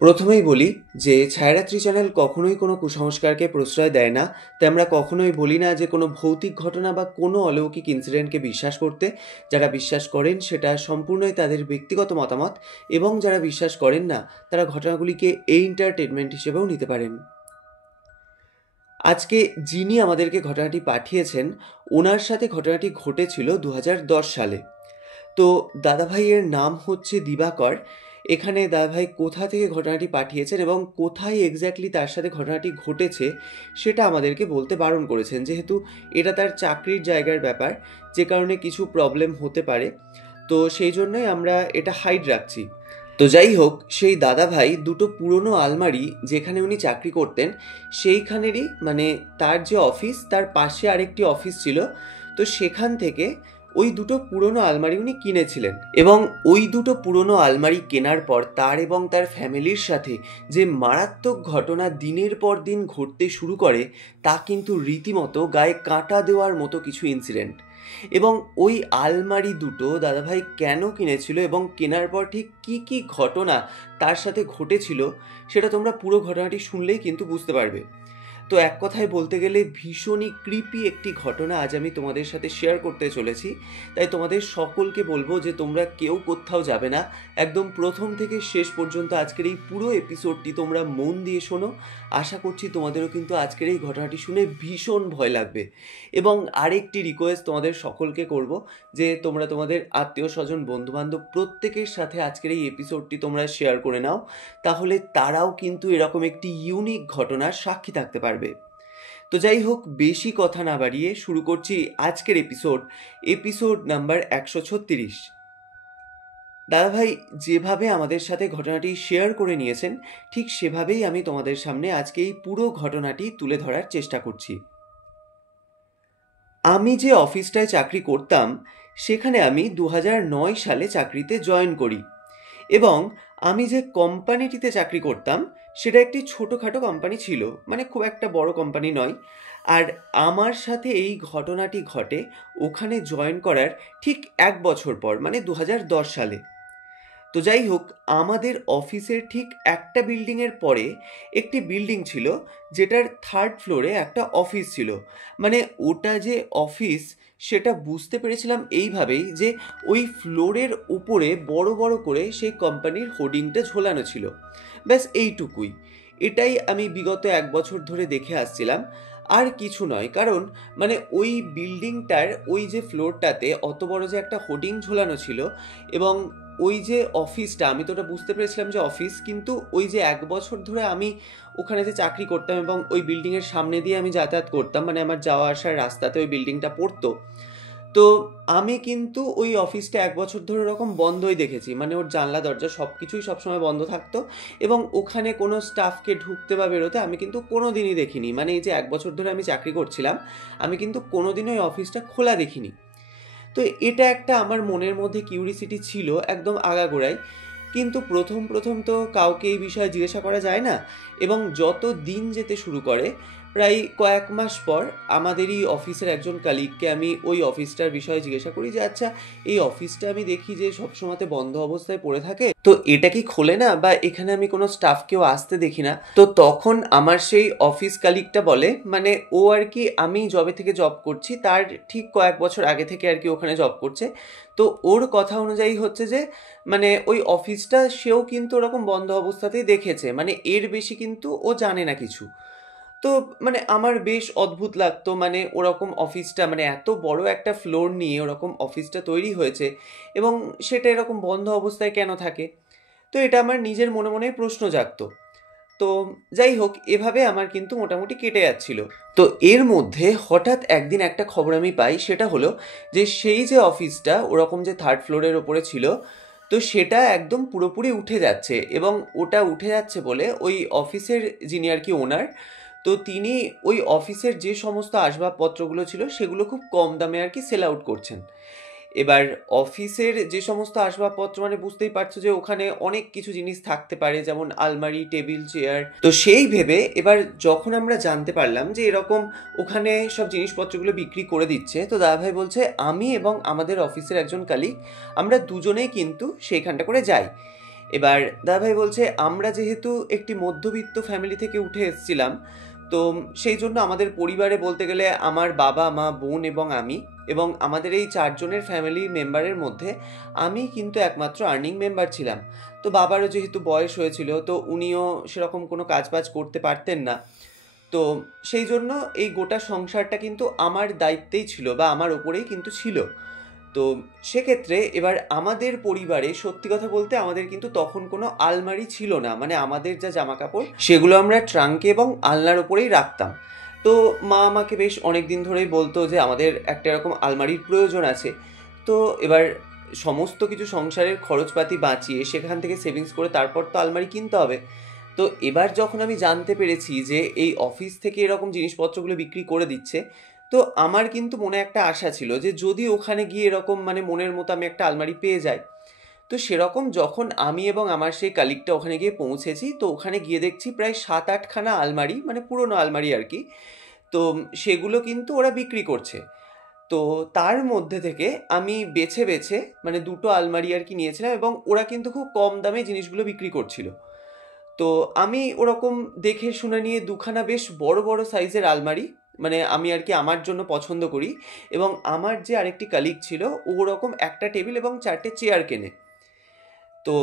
প্রথমেই বলি যে ছায়ারাত্রি চ্যানেল কখনোই কোনো কুসংস্কারকে প্রশ্রয় দেয় না। তাই আমরা কখনোই বলি না যে কোনো ভৌতিক ঘটনা বা কোনো অলৌকিক ইনসিডেন্টকে বিশ্বাস করতে। যারা বিশ্বাস করেন সেটা সম্পূর্ণই তাদের ব্যক্তিগত মতামত, এবং যারা বিশ্বাস করেন না তারা ঘটনাগুলিকে এন্টারটেনমেন্ট হিসেবেও নিতে পারেন। আজকে যিনি আমাদেরকে ঘটনাটি পাঠিয়েছেন, ওনার সাথে ঘটনাটি ঘটেছিল 2010 সালে। তো দাদাভাইয়ের নাম হচ্ছে দিবাকর। এখানে দাদাভাই কোথা থেকে ঘটনাটি পাঠিয়েছেন এবং কোথায় এক্স্যাক্টলি তার সাথে ঘটনাটি ঘটেছে সেটা আমাদেরকে বলতে বারণ করেছেন, যেহেতু এটা তার চাকরির জায়গার ব্যাপার, যে কারণে কিছু প্রবলেম হতে পারে। তো সেই জন্যই আমরা এটা হাইড রাখছি। তো যাই হোক, সেই দাদাভাই দুটো পুরনো আলমারি যেখানে উনি চাকরি করতেন সেইখানেরই, মানে তার যে অফিস তার পাশে আরেকটি অফিস ছিল, তো সেখান থেকে ওই দুটো পুরনো আলমারি উনি কিনেছিলেন। এবং ওই দুটো পুরনো আলমারি কেনার পর তার এবং তার ফ্যামিলির সাথে যে মারাত্মক ঘটনা দিনের পর দিন ঘটতে শুরু করে, তা কিন্তু রীতিমতো গায়ে কাঁটা দেওয়ার মতো কিছু ইনসিডেন্ট। এবং ওই আলমারি দুটো দাদাভাই কেন কিনেছিল এবং কেনার পর ঠিক কী কী ঘটনা তার সাথে ঘটেছিল সেটা তোমরা পুরো ঘটনাটি শুনলেই কিন্তু বুঝতে পারবে। তো এক কথায় বলতে গেলে ভীষণই ক্রিপি একটি ঘটনা আজ আমি তোমাদের সাথে শেয়ার করতে চলেছি। তাই তোমাদের সকলকে বলবো যে তোমরা কেউ কোথাও যাবে না, একদম প্রথম থেকে শেষ পর্যন্ত আজকের এই পুরো এপিসোডটি তোমরা মন দিয়ে শোনো। আশা করছি তোমাদেরও কিন্তু আজকের এই ঘটনাটি শুনে ভীষণ ভয় লাগবে। এবং আরেকটি রিকোয়েস্ট তোমাদের সকলকে করব যে তোমরা তোমাদের আত্মীয় স্বজন বন্ধুবান্ধব প্রত্যেকের সাথে আজকের এই এপিসোডটি তোমরা শেয়ার করে নাও, তাহলে তারাও কিন্তু এরকম একটি ইউনিক ঘটনার সাক্ষী থাকতে পারবে। তো যাই হোক, বেশি কথা না বাড়িয়ে শুরু করছি আজকের এপিসোড নাম্বার 136। দাদাভাই যেভাবে আমাদের সাথে ঘটনাটি শেয়ার করে নিয়েছেন ঠিক সেভাবেই আমি তোমাদের সামনে আজকে এই পুরো ঘটনাটি তুলে ধরার চেষ্টা করছি। আমি যে অফিসটায় চাকরি করতাম সেখানে আমি 2009 সালে চাকরিতে জয়েন করি, এবং আমি যে কোম্পানিটিতে চাকরি করতাম সেটা একটি ছোটোখাটো কোম্পানি ছিল, মানে খুব একটা বড় কোম্পানি নয়। আর আমার সাথে এই ঘটনাটি ঘটে ওখানে জয়েন করার ঠিক 1 বছর পর, মানে 2010 সালে। তো যাই হোক, আমাদের অফিসের ঠিক একটা বিল্ডিংয়ের পরে একটি বিল্ডিং ছিল যেটার 3rd ফ্লোরে একটা অফিস ছিল। মানে ওটা যে অফিস সেটা বুঝতে পেরেছিলাম এইভাবেই যে ওই ফ্লোরের উপরে বড় বড় করে সেই কোম্পানির হোর্ডিংটা ঝোলানো ছিল। ব্যাস এইটুকুই। এটাই আমি বিগত 1 বছর ধরে দেখে আসছিলাম, আর কিছু নয়। কারণ মানে ওই বিল্ডিংটার ওই যে ফ্লোরটাতে অত বড় যে একটা হোর্ডিং ঝোলানো ছিল, এবং ওই যে অফিসটা, আমি তো ওটা বুঝতে পেরেছিলাম যে অফিস, কিন্তু ওই যে 1 বছর ধরে আমি ওখানে যে চাকরি করতাম এবং ওই বিল্ডিংয়ের সামনে দিয়ে আমি যাতায়াত করতাম, মানে আমার যাওয়া আসার রাস্তাতে ওই বিল্ডিংটা পড়তো। তো আমি কিন্তু ওই অফিসটা 1 বছর ধরে ওরকম বন্ধই দেখেছি, মানে ওর জানলা দরজা সব কিছুই সবসময় বন্ধ থাকতো, এবং ওখানে কোনো স্টাফকে ঢুকতে বা বেরোতে আমি কিন্তু কোনো দিনই দেখিনি। মানে এই যে 1 বছর ধরে আমি চাকরি করছিলাম, আমি কিন্তু কোনো দিনই ওই অফিসটা খোলা দেখিনি। তো এটা একটা আমার মনের মধ্যে কিউরিসিটি ছিল একদম আগাগোড়াই। কিন্তু প্রথম প্রথম তো কাউকে এই বিষয়ে জিজ্ঞাসা করা যায় না, এবং যত দিন যেতে শুরু করে প্রায় কয়েক মাস পর আমাদেরই অফিসের একজন কালিগকে আমি ওই অফিসটার বিষয়ে জিজ্ঞাসা করি যে আচ্ছা, এই অফিসটা আমি দেখি যে সবসময়তে বন্ধ অবস্থায় পড়ে থাকে, তো এটা কি খোলে না, বা এখানে আমি কোনো স্টাফকেও আসতে দেখি না। তো তখন আমার সেই অফিস কালিগটা বলে, মানে ও আর কি আমি যবে থেকে জব করছি তার ঠিক কয়েক বছর আগে থেকে আর কি ওখানে জব করছে। তো ওর কথা অনুযায়ী হচ্ছে যে মানে ওই অফিসটা সেও কিন্তু ওরকম বন্ধ অবস্থাতেই দেখেছে, মানে এর বেশি কিন্তু ও জানে না কিছু। তো মানে আমার বেশ অদ্ভুত লাগতো, মানে ওরকম অফিসটা, মানে এত বড় একটা ফ্লোর নিয়ে ওরকম অফিসটা তৈরি হয়েছে এবং সেটা এরকম বন্ধ অবস্থায় কেন থাকে। তো এটা আমার নিজের মনে মনেই প্রশ্ন জাগতো। তো যাই হোক, এভাবে আমার কিন্তু মোটামুটি কেটে যাচ্ছিল। তো এর মধ্যে হঠাৎ একদিন একটা খবর আমি পাই, সেটা হলো যে সেই যে অফিসটা ওরকম যে 3rd ফ্লোরের ওপরে ছিল, তো সেটা একদম পুরোপুরি উঠে যাচ্ছে। এবং ওটা উঠে যাচ্ছে বলে ওই অফিসের যিনি আর কি ওনার, তো তিনি ওই অফিসের যে সমস্ত আসবাবপত্রগুলো ছিল সেগুলো খুব কম দামে আর কি সেল আউট করছেন। এবার অফিসের যে সমস্ত আসবাবপত্র, মানে বুঝতেই পারছো যে ওখানে অনেক কিছু জিনিস থাকতে পারে, যেমন আলমারি, টেবিল, চেয়ার। তো সেই ভেবে এবার যখন আমরা জানতে পারলাম যে এরকম ওখানে সব জিনিসপত্রগুলো বিক্রি করে দিচ্ছে, তো দাদাভাই বলছে আমি এবং আমাদের অফিসের একজন কালিগ আমরা দুজনেই কিন্তু সেইখানটা করে যাই। এবার দাদাভাই বলছে আমরা যেহেতু একটি মধ্যবিত্ত ফ্যামিলি থেকে উঠে এসেছিলাম, তো সেই জন্য আমাদের পরিবারে বলতে গেলে আমার বাবা মা বোন এবং আমি, এবং আমাদের এই 4 জনের ফ্যামিলি মেম্বারের মধ্যে আমি কিন্তু একমাত্র আর্নিং মেম্বার ছিলাম। তো বাবারও যেহেতু বয়স হয়েছিল, তো উনিও সেরকম কোনো কাজবাজ করতে পারতেন না। তো সেই জন্য এই গোটা সংসারটা কিন্তু আমার দায়িত্বেই ছিল বা আমার ওপরেই কিন্তু ছিল। তো সেক্ষেত্রে এবার আমাদের পরিবারে সত্যি কথা বলতে আমাদের কিন্তু তখন কোনো আলমারি ছিল না, মানে আমাদের যা জামা কাপড় সেগুলো আমরা ট্রাঙ্কে এবং আলনার ওপরেই রাখতাম। তো মা আমাকে বেশ অনেক দিন ধরেই বলতো যে আমাদের একটা এরকম আলমারির প্রয়োজন আছে। তো এবার সমস্ত কিছু সংসারের খরচপাতি বাঁচিয়ে সেখান থেকে সেভিংস করে তারপর তো আলমারি কিনতে হবে। তো এবার যখন আমি জানতে পেরেছি যে এই অফিস থেকে এরকম জিনিসপত্রগুলো বিক্রি করে দিচ্ছে, তো আমার কিন্তু মনে একটা আশা ছিল যে যদি ওখানে গিয়ে এরকম মানে মনের মতো আমি একটা আলমারি পেয়ে যাই। তো সেরকম যখন আমি এবং আমার সেই কালিগটা ওখানে গিয়ে পৌঁছেছি, তো ওখানে গিয়ে দেখছি প্রায় 7-8খানা আলমারি, মানে পুরনো আলমারি আর কি। তো সেগুলো কিন্তু ওরা বিক্রি করছে। তো তার মধ্যে থেকে আমি বেছে বেছে মানে দুটো আলমারি আর কি নিয়েছিলাম, এবং ওরা কিন্তু খুব কম দামে জিনিসগুলো বিক্রি করছিল। তো আমি ওরকম দেখে শুনে নিয়ে দুখানা বেশ বড় বড় সাইজের আলমারি, মানে আমি আর কি আমার জন্য পছন্দ করি, এবং আমার যে আরেকটি কালিগ ছিল ও ওরকম একটা টেবিল এবং 4টে চেয়ার কেনে। তো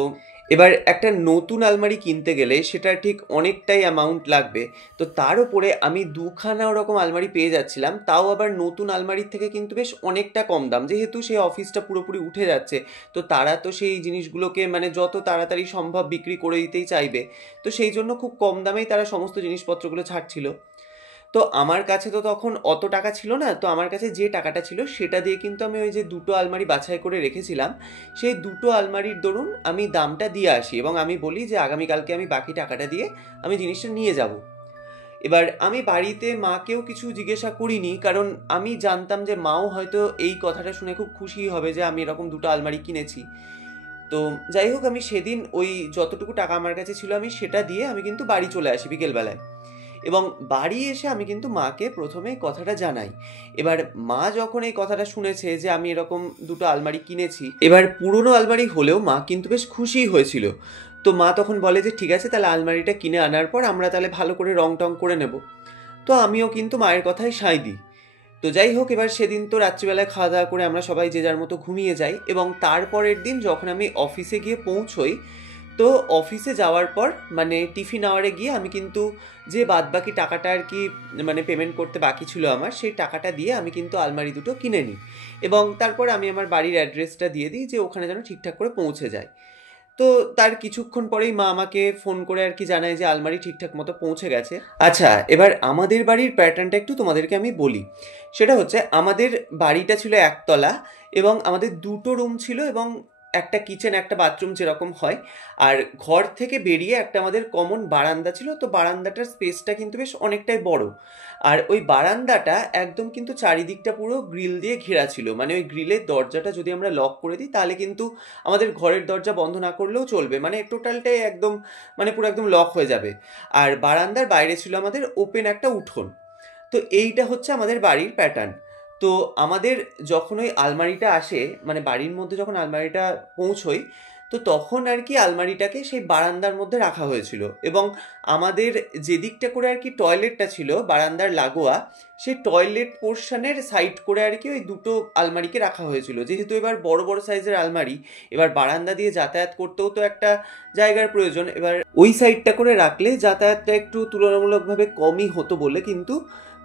এবার একটা নতুন আলমারি কিনতে গেলে সেটা ঠিক অনেকটাই অ্যামাউন্ট লাগবে। তো তার উপরে আমি দুখানা ওরকম আলমারি পেয়ে যাচ্ছিলাম, তাও আবার নতুন আলমারির থেকে কিন্তু বেশ অনেকটা কম দাম, যেহেতু সেই অফিসটা পুরোপুরি উঠে যাচ্ছে। তো তারা তো সেই জিনিসগুলোকে মানে যত তাড়াতাড়ি সম্ভব বিক্রি করে দিতেই চাইবে। তো সেই জন্য খুব কম দামেই তারা সমস্ত জিনিসপত্রগুলো ছাড়ছিল। তো আমার কাছে তো তখন অত টাকা ছিল না, তো আমার কাছে যে টাকাটা ছিল সেটা দিয়ে কিন্তু আমি ওই যে দুটো আলমারি বাছাই করে রেখেছিলাম, সেই দুটো আলমারির দরুন আমি দামটা দিয়ে আসি, এবং আমি বলি যে আগামীকালকে আমি বাকি টাকাটা দিয়ে আমি জিনিসটা নিয়ে যাব। এবার আমি বাড়িতে মাকেও কিছু জিজ্ঞাসা করিনি, কারণ আমি জানতাম যে মাও হয়তো এই কথাটা শুনে খুব খুশি হবে যে আমি এরকম দুটো আলমারি কিনেছি। তো যাই হোক, আমি সেদিন ওই যতটুকু টাকা আমার কাছে ছিল আমি সেটা দিয়ে আমি কিন্তু বাড়ি চলে আসি বিকেলবেলায়। এবং বাড়ি এসে আমি কিন্তু মাকে প্রথমেই কথাটা জানাই। এবার মা যখন এই কথাটা শুনেছে যে আমি এরকম দুটো আলমারি কিনেছি, এবার পুরনো আলমারি হলেও মা কিন্তু বেশ খুশিই হয়েছিল। তো মা তখন বলে যে ঠিক আছে, তাহলে আলমারিটা কিনে আনার পর আমরা তাহলে ভালো করে রং টং করে নেব। তো আমিও কিন্তু মায়ের কথায় সায় দিই। তো যাই হোক, এবার সেদিন তো রাত্রিবেলায় খাওয়া দাওয়া করে আমরা সবাই যে যার মতো ঘুমিয়ে যাই, এবং তারপরের দিন যখন আমি অফিসে গিয়ে পৌঁছই, তো অফিসে যাওয়ার পর মানে টিফিন আওয়ারে গিয়ে আমি কিন্তু যে বাদবাকি টাকাটা আর কি মানে পেমেন্ট করতে বাকি ছিল আমার, সেই টাকাটা দিয়ে আমি কিন্তু আলমারি দুটো কিনে নিই, এবং তারপর আমি আমার বাড়ির অ্যাড্রেসটা দিয়ে দিই যে ওখানে যেন ঠিকঠাক করে পৌঁছে যায়। তো তার কিছুক্ষণ পরেই মা আমাকে ফোন করে আর কি জানায় যে আলমারি ঠিকঠাক মতো পৌঁছে গেছে। আচ্ছা, এবার আমাদের বাড়ির প্যাটার্নটা একটু তোমাদেরকে আমি বলি। সেটা হচ্ছে আমাদের বাড়িটা ছিল একতলা, এবং আমাদের দুটো রুম ছিল, এবং একটা কিচেন একটা বাথরুম যেরকম হয়। আর ঘর থেকে বেরিয়ে একটা আমাদের কমন বারান্দা ছিল। তো বারান্দাটার স্পেসটা কিন্তু বেশ অনেকটাই বড়। আর ওই বারান্দাটা একদম কিন্তু চারিদিকটা পুরো গ্রিল দিয়ে ঘেরা ছিল, মানে ওই গ্রিলের দরজাটা যদি আমরা লক করে দিই তাহলে কিন্তু আমাদের ঘরের দরজা বন্ধ না করলেও চলবে, মানে টোটালটাই একদম মানে পুরো একদম লক হয়ে যাবে। আর বারান্দার বাইরে ছিল আমাদের ওপেন একটা উঠোন। তো এইটা হচ্ছে আমাদের বাড়ির প্যাটার্ন। তো আমাদের যখন ওই আলমারিটা আসে, মানে বাড়ির মধ্যে যখন আলমারিটা পৌঁছয়, তো তখন আর কি আলমারিটাকে সেই বারান্দার মধ্যে রাখা হয়েছিল, এবং আমাদের যেদিকটা করে আর কি টয়লেটটা ছিল বারান্দার লাগোয়া, সেই টয়লেট পোর্শনের সাইড করে আর কি ওই দুটো আলমারিকে রাখা হয়েছিল। যেহেতু এবার বড় বড় সাইজের আলমারি, এবার বারান্দা দিয়ে যাতায়াত করতেও তো একটা জায়গার প্রয়োজন। এবার ওই সাইডটা করে রাখলে যাতায়াতটা একটু তুলনামূলকভাবে কমই হতো বলে কিন্তু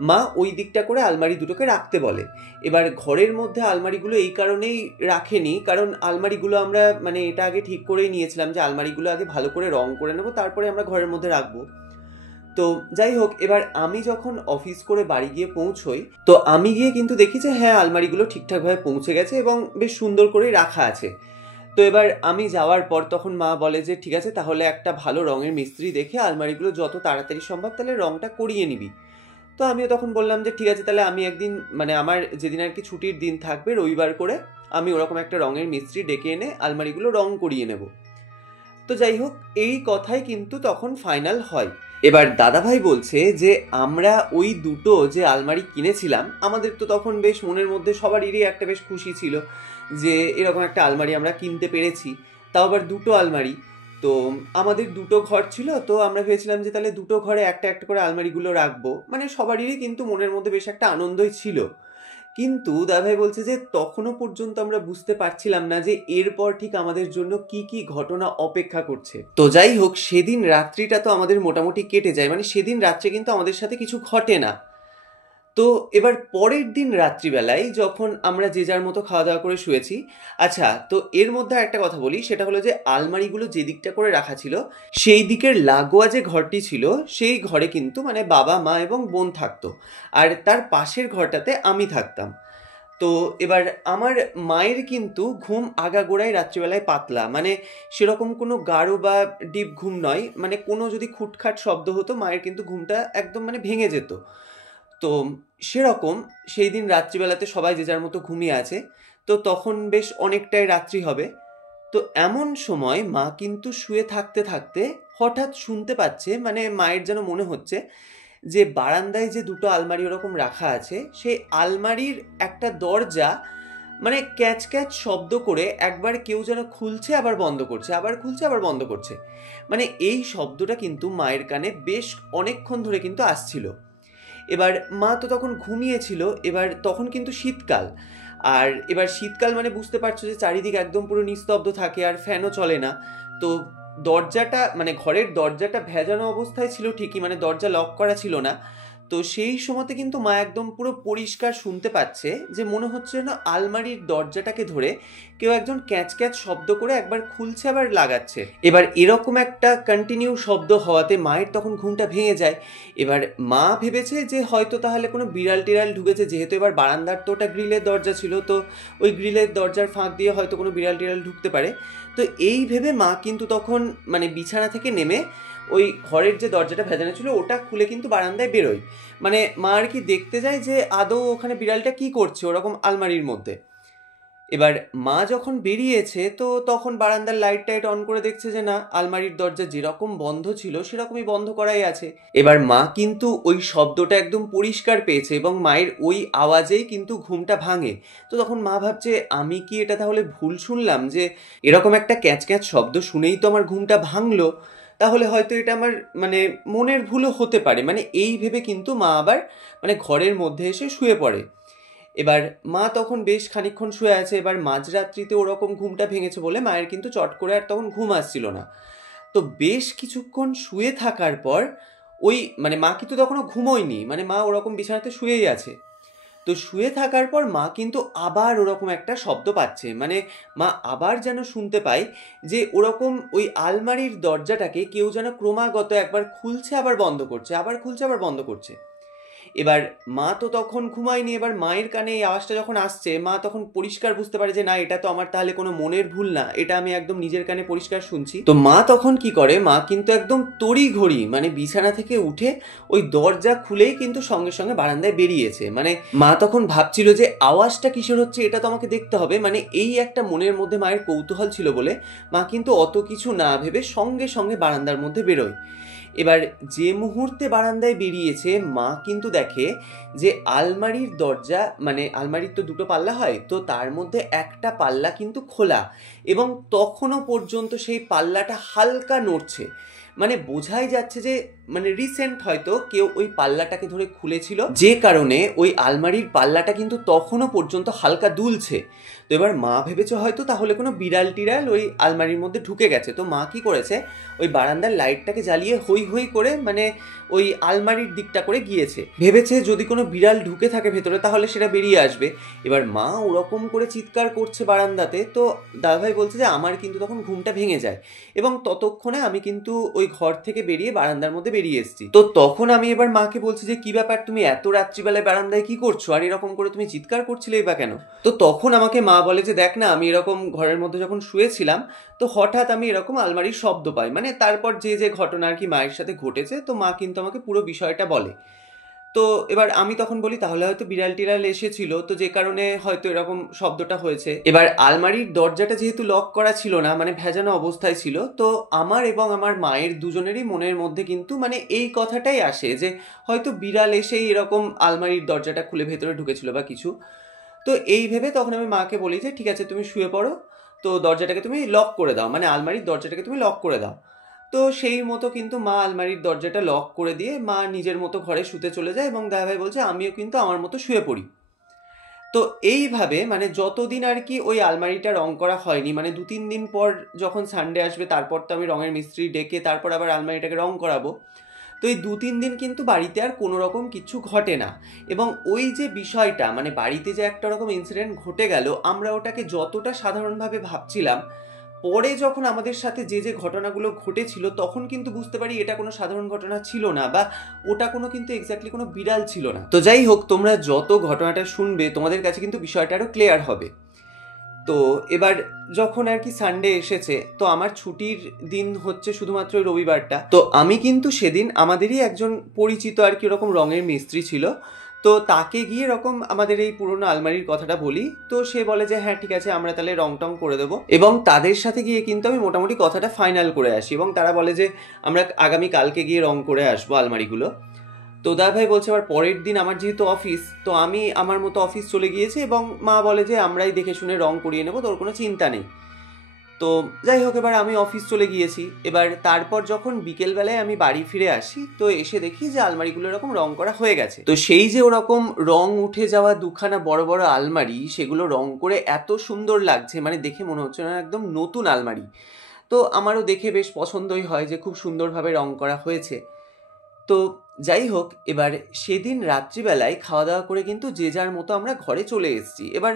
মা ওই দিকটা করে আলমারি দুটোকে রাখতে বলে। এবার ঘরের মধ্যে আলমারিগুলো এই কারণেই রাখেনি, কারণ আলমারিগুলো আমরা মানে এটা আগে ঠিক করেই নিয়েছিলাম যে আলমারিগুলো আগে ভালো করে রং করে নেবো, তারপরে আমরা ঘরের মধ্যে রাখবো। তো যাই হোক, এবার আমি যখন অফিস করে বাড়ি গিয়ে পৌঁছই, তো আমি গিয়ে কিন্তু দেখি যে হ্যাঁ, আলমারিগুলো ঠিকঠাকভাবে পৌঁছে গেছে এবং বেশ সুন্দর করেই রাখা আছে। তো এবার আমি যাওয়ার পর তখন মা বলে যে ঠিক আছে, তাহলে একটা ভালো রঙের মিস্ত্রি দেখে আলমারিগুলো যত তাড়াতাড়ি সম্ভব তাহলে রংটা করিয়ে নিবি। তো আমিও তখন বললাম যে ঠিক আছে, তাহলে আমি একদিন মানে আমার যেদিন আর কি ছুটির দিন থাকবে রবিবার করে আমি ওরকম একটা রঙের মিস্ত্রি ডেকে এনে আলমারিগুলো রং করিয়ে নেব। তো যাই হোক, এই কথাই কিন্তু তখন ফাইনাল হয়। এবার দাদাভাই বলছে যে আমরা ওই দুটো যে আলমারি কিনেছিলাম, আমাদের তো তখন বেশ মনের মধ্যে সবারই একটা বেশ খুশি ছিল যে এরকম একটা আলমারি আমরা কিনতে পেরেছি, তাও আবার দুটো আলমারি। তো আমাদের দুটো ঘর ছিল, তো আমরা ভেবেছিলাম যে তাহলে দুটো ঘরে একটা একটা করে আলমারিগুলো রাখবো, মানে সবারই কিন্তু মনের মধ্যে বেশ একটা আনন্দই ছিল। কিন্তু দাদাভাই বলছে যে তখনও পর্যন্ত আমরা বুঝতে পারছিলাম না যে এরপর ঠিক আমাদের জন্য কি কি ঘটনা অপেক্ষা করছে। তো যাই হোক, সেদিন রাত্রিটা তো আমাদের মোটামুটি কেটে যায়, মানে সেদিন রাত্রে কিন্তু আমাদের সাথে কিছু ঘটে না। তো এবার পরের দিন রাত্রিবেলায় যখন আমরা যে যার মতো খাওয়া দাওয়া করে শুয়েছি, আচ্ছা তো এর মধ্যে একটা কথা বলি, সেটা হলো যে আলমারিগুলো যে দিকটা করে রাখা ছিল সেই দিকের লাগোয়া যে ঘরটি ছিল সেই ঘরে কিন্তু মানে বাবা মা এবং বোন থাকতো, আর তার পাশের ঘরটাতে আমি থাকতাম। তো এবার আমার মায়ের কিন্তু ঘুম আগাগোড়াই রাত্রিবেলায় পাতলা, মানে সেরকম কোনো গাঢ় বা ডিপ ঘুম নয়, মানে কোনো যদি খুটখাট শব্দ হতো মায়ের কিন্তু ঘুমটা একদম মানে ভেঙে যেত। তো সেরকম সেই দিন রাত্রিবেলাতে সবাই যে যার মতো ঘুমিয়ে আছে, তো তখন বেশ অনেকটাই রাত্রি হবে। তো এমন সময় মা কিন্তু শুয়ে থাকতে থাকতে হঠাৎ শুনতে পাচ্ছে, মানে মায়ের যেন মনে হচ্ছে যে বারান্দায় যে দুটো আলমারি ওরকম রাখা আছে সেই আলমারির একটা দরজা মানে ক্যাচ ক্যাচ শব্দ করে একবার কেউ যেন খুলছে আবার বন্ধ করছে, আবার খুলছে আবার বন্ধ করছে। মানে এই শব্দটা কিন্তু মায়ের কানে বেশ অনেকক্ষণ ধরে কিন্তু আসছিল। এবার মা তো তখন ঘুমিয়েছিল, এবার তখন কিন্তু শীতকাল, আর এবার শীতকাল মানে বুঝতে পারছো যে চারিদিক একদম পুরো নিস্তব্ধ থাকে আর ফ্যানও চলে না। তো দরজাটা মানে ঘরের দরজাটা ভেজানো অবস্থায় ছিল ঠিকই, মানে দরজা লক করা ছিল না। তো সেই সময়তে কিন্তু মা একদম পুরো পরিষ্কার শুনতে পাচ্ছে যে মনে হচ্ছে যেন আলমারির দরজাটাকে ধরে কেউ একজন ক্যাচ ক্যাচ শব্দ করে একবার খুলছে আবার লাগাচ্ছে। এবার এরকম একটা কন্টিনিউ শব্দ হওয়াতে মায়ের তখন ঘুমটা ভেঙে যায়। এবার মা ভেবেছে যে হয়তো তাহলে কোনো বিড়াল টিড়াল ঢুকেছে, যেহেতু এবার বারান্দার তো ওটা গ্রিলের দরজা ছিল, তো ওই গ্রিলের দরজার ফাঁক দিয়ে হয়তো কোনো বিড়াল টিড়াল ঢুকতে পারে। তো এই ভেবে মা কিন্তু তখন মানে বিছানা থেকে নেমে ওই ঘরের যে দরজাটা ভেজানো ছিল ওটা খুলে কিন্তু বারান্দায় বেরোয়, মানে মা আর কি দেখতে যায় যে আদৌ ওখানে বিড়ালটা কি করছে ওরকম আলমারির মধ্যে। এবার মা যখন বেরিয়েছে তো তখন বারান্দার লাইট টাইট অন করে দেখছে যে না, আলমারির দরজা যেরকম বন্ধ ছিল সেরকমই বন্ধ করাই আছে। এবার মা কিন্তু ওই শব্দটা একদম পরিষ্কার পেয়েছে এবং মায়ের ওই আওয়াজেই কিন্তু ঘুমটা ভাঙে। তো তখন মা ভাবছে আমি কি এটা তাহলে ভুল শুনলাম, যে এরকম একটা ক্যাচ ক্যাচ শব্দ শুনেই তো আমার ঘুমটা ভাঙলো, তাহলে হয়তো এটা আমার মানে মনের ভুলও হতে পারে, মানে এই ভেবে কিন্তু মা আবার মানে ঘরের মধ্যে এসে শুয়ে পড়ে। এবার মা তখন বেশ খানিকক্ষণ শুয়ে আছে, এবার মাঝরাত্রিতে ওরকম ঘুমটা ভেঙেছে বলে মায়ের কিন্তু চট করে আর তখন ঘুম আসছিল না। তো বেশ কিছুক্ষণ শুয়ে থাকার পর ওই মানে মা কিন্তু তখনও ঘুমোয়নি, মানে মা ওরকম বিছানাতে শুয়েই আছে। তো শুয়ে থাকার পর মা কিন্তু আবার ওরকম একটা শব্দ পাচ্ছে, মানে মা আবার যেন শুনতে পায় যে ওরকম ওই আলমারির দরজাটাকে কেউ যেন ক্রমাগত একবার খুলছে আবার বন্ধ করছে, আবার খুলছে আবার বন্ধ করছে। এবার মা তো তখন ঘুমায়নি, এবার মায়ের কানে এই আওয়াজটা যখন আসছে মা তখন পরিষ্কার বুঝতে পারে যে না, এটা তো আমার তাহলে কোনো মনের ভুল না, এটা আমি একদম নিজের কানে পরিষ্কার শুনছি। তো মা তখন কি করে, মা কিন্তু একদম তড়ি ঘড়ি মানে বিছানা থেকে উঠে ওই দরজা খুলেই কিন্তু সঙ্গে সঙ্গে বারান্দায় বেরিয়েছে। মানে মা তখন ভাবছিল যে আওয়াজটা কিসের হচ্ছে এটা তো আমাকে দেখতে হবে, মানে এই একটা মনের মধ্যে মায়ের কৌতূহল ছিল বলে মা কিন্তু অত কিছু না ভেবে সঙ্গে সঙ্গে বারান্দার মধ্যে বেরোয়। এবার যে মুহূর্তে বারান্দায় বেরিয়েছে মা কিন্তু দেখে যে আলমারির দরজা মানে আলমারির তো দুটো পাল্লা হয়, তো তার মধ্যে একটা পাল্লা কিন্তু খোলা এবং তখনও পর্যন্ত সেই পাল্লাটা হালকা নড়ছে, মানে বোঝাই যাচ্ছে যে মানে রিসেন্ট হয়তো কেউ ওই পাল্লাটাকে ধরে খুলেছিল, যে কারণে ওই আলমারির পাল্লাটা কিন্তু তখনও পর্যন্ত হালকা দুলছে। তো এবার মা ভেবেছে হয়তো তাহলে কোনো বিড়াল টিড়াল ওই আলমারির মধ্যে ঢুকে গেছে। তো মা কি করেছে, ওই বারান্দার লাইটটাকে জ্বালিয়ে হই হই করে মানে ওই আলমারির দিকটা করে গিয়েছে, ভেবেছে যদি কোনো বিড়াল ঢুকে থাকে ভেতরে তাহলে সেটা বেরিয়ে আসবে। এবার মা ওরকম করে চিৎকার করছে বারান্দাতে, তো দাদাভাই বলছে যে আমার কিন্তু তখন ঘুমটা ভেঙে যায় এবং ততক্ষণে আমি কিন্তু ওই ঘর থেকে বেরিয়ে বারান্দার মধ্যে বেরিয়ে এসেছি। তো তখন আমি এবার মাকে বলছি যে কি ব্যাপার, তুমি এত রাত্রিবেলায় বারান্দায় কি করছো আর এরকম করে তুমি চিৎকার করছিলে বা কেন? তো তখন আমাকে মা বলে যে দেখ না, আমি এরকম ঘরের মধ্যে যখন শুয়েছিলাম তো হঠাৎ আমি এরকম আলমারির শব্দ পাই, মানে তারপর যে যে ঘটনা আর কি মায়ের সাথে ঘটেছে, তো মা কিন্তু আমাকে পুরো বিষয়টা বলে। তো এবার আমি তখন বলি তাহলে হয়তো বিড়াল টিড়াল এসেছিল, তো যে কারণে হয়তো এরকম শব্দটা হয়েছে। এবার আলমারির দরজাটা যেহেতু লক করা ছিল না, মানে ভেজানো অবস্থায় ছিল, তো আমার এবং আমার মায়ের দুজনেরই মনের মধ্যে কিন্তু মানে এই কথাটাই আসে যে হয়তো বিড়াল এসেই এরকম আলমারির দরজাটা খুলে ভেতরে ঢুকেছিল বা কিছু। তো এই ভেবে তখন আমি মাকে বলি যে ঠিক আছে তুমি শুয়ে পড়ো। তো তো দরজাটাকে তুমি লক করে দাও, মানে আলমারির দরজাটাকে তুমি লক করে দাও। তো সেই মতো কিন্তু মা আলমারির দরজাটা লক করে দিয়ে মা নিজের মতো ঘরে শুতে চলে যায়, এবং দাদাভাই বলছে আমিও কিন্তু আমার মতো শুয়ে পড়ি। তো এইভাবে মানে যতদিন আর কি ওই আলমারিটা রং করা হয়নি, মানে 2-3 দিন পর যখন সানডে আসবে তারপর তো আমি রঙের মিস্ত্রি ডেকে তারপর আবার আলমারিটাকে রং করাবো। তো এই 2-3 দিন কিন্তু বাড়িতে আর কোনো রকম কিছু ঘটে না, এবং ওই যে বিষয়টা মানে বাড়িতে যে একটা রকম ইনসিডেন্ট ঘটে গেল, আমরা ওটাকে যতটা সাধারণভাবে ভাবছিলাম, পরে যখন আমাদের সাথে যে যে ঘটনাগুলো ঘটেছিল তখন কিন্তু বুঝতে পারি এটা কোনো সাধারণ ঘটনা ছিল না, বা ওটা কোনো কিন্তু এক্স্যাক্টলি কোনো বিড়াল ছিল না। তো যাই হোক, তোমরা যত ঘটনাটা শুনবে তোমাদের কাছে কিন্তু বিষয়টা আরও ক্লিয়ার হবে। তো এবার যখন আর কি সানডে এসেছে, তো আমার ছুটির দিন হচ্ছে শুধুমাত্র ওই রবিবারটা। তো আমি কিন্তু সেদিন আমাদেরই একজন পরিচিত আর কি ওরকম রঙের মিস্ত্রি ছিল, তো তাকে গিয়ে এরকম আমাদের এই পুরোনো আলমারির কথাটা বলি। তো সে বলে যে হ্যাঁ ঠিক আছে, আমরা তাহলে রং টং করে দেবো, এবং তাদের সাথে গিয়ে কিন্তু আমি মোটামুটি কথাটা ফাইনাল করে আসি, এবং তারা বলে যে আমরা আগামী কালকে গিয়ে রং করে আসবো আলমারিগুলো। তো দাদাভাই বলছে আবার পরের দিন আমার যেহেতু অফিস, তো আমি আমার মতো অফিস চলে গিয়েছি, এবং মা বলে যে আমরাই দেখে শুনে রং করিয়ে নেবো, তোর কোনো চিন্তা নেই। তো যাই হোক, এবার আমি অফিস চলে গিয়েছি। এবার তারপর যখন বিকেলবেলায় আমি বাড়ি ফিরে আসি, তো এসে দেখি যে আলমারিগুলো এরকম রং করা হয়ে গেছে। তো সেই যে ওরকম রং উঠে যাওয়া দুখানা বড় বড় আলমারি, সেগুলো রং করে এত সুন্দর লাগছে, মানে দেখে মনে হচ্ছে না একদম নতুন আলমারি। তো আমারও দেখে বেশ পছন্দই হয় যে খুব সুন্দরভাবে রং করা হয়েছে। তো যাই হোক, এবার সেদিন রাত্রিবেলায় খাওয়া দাওয়া করে কিন্তু যে যার মতো আমরা ঘরে চলে এসেছি। এবার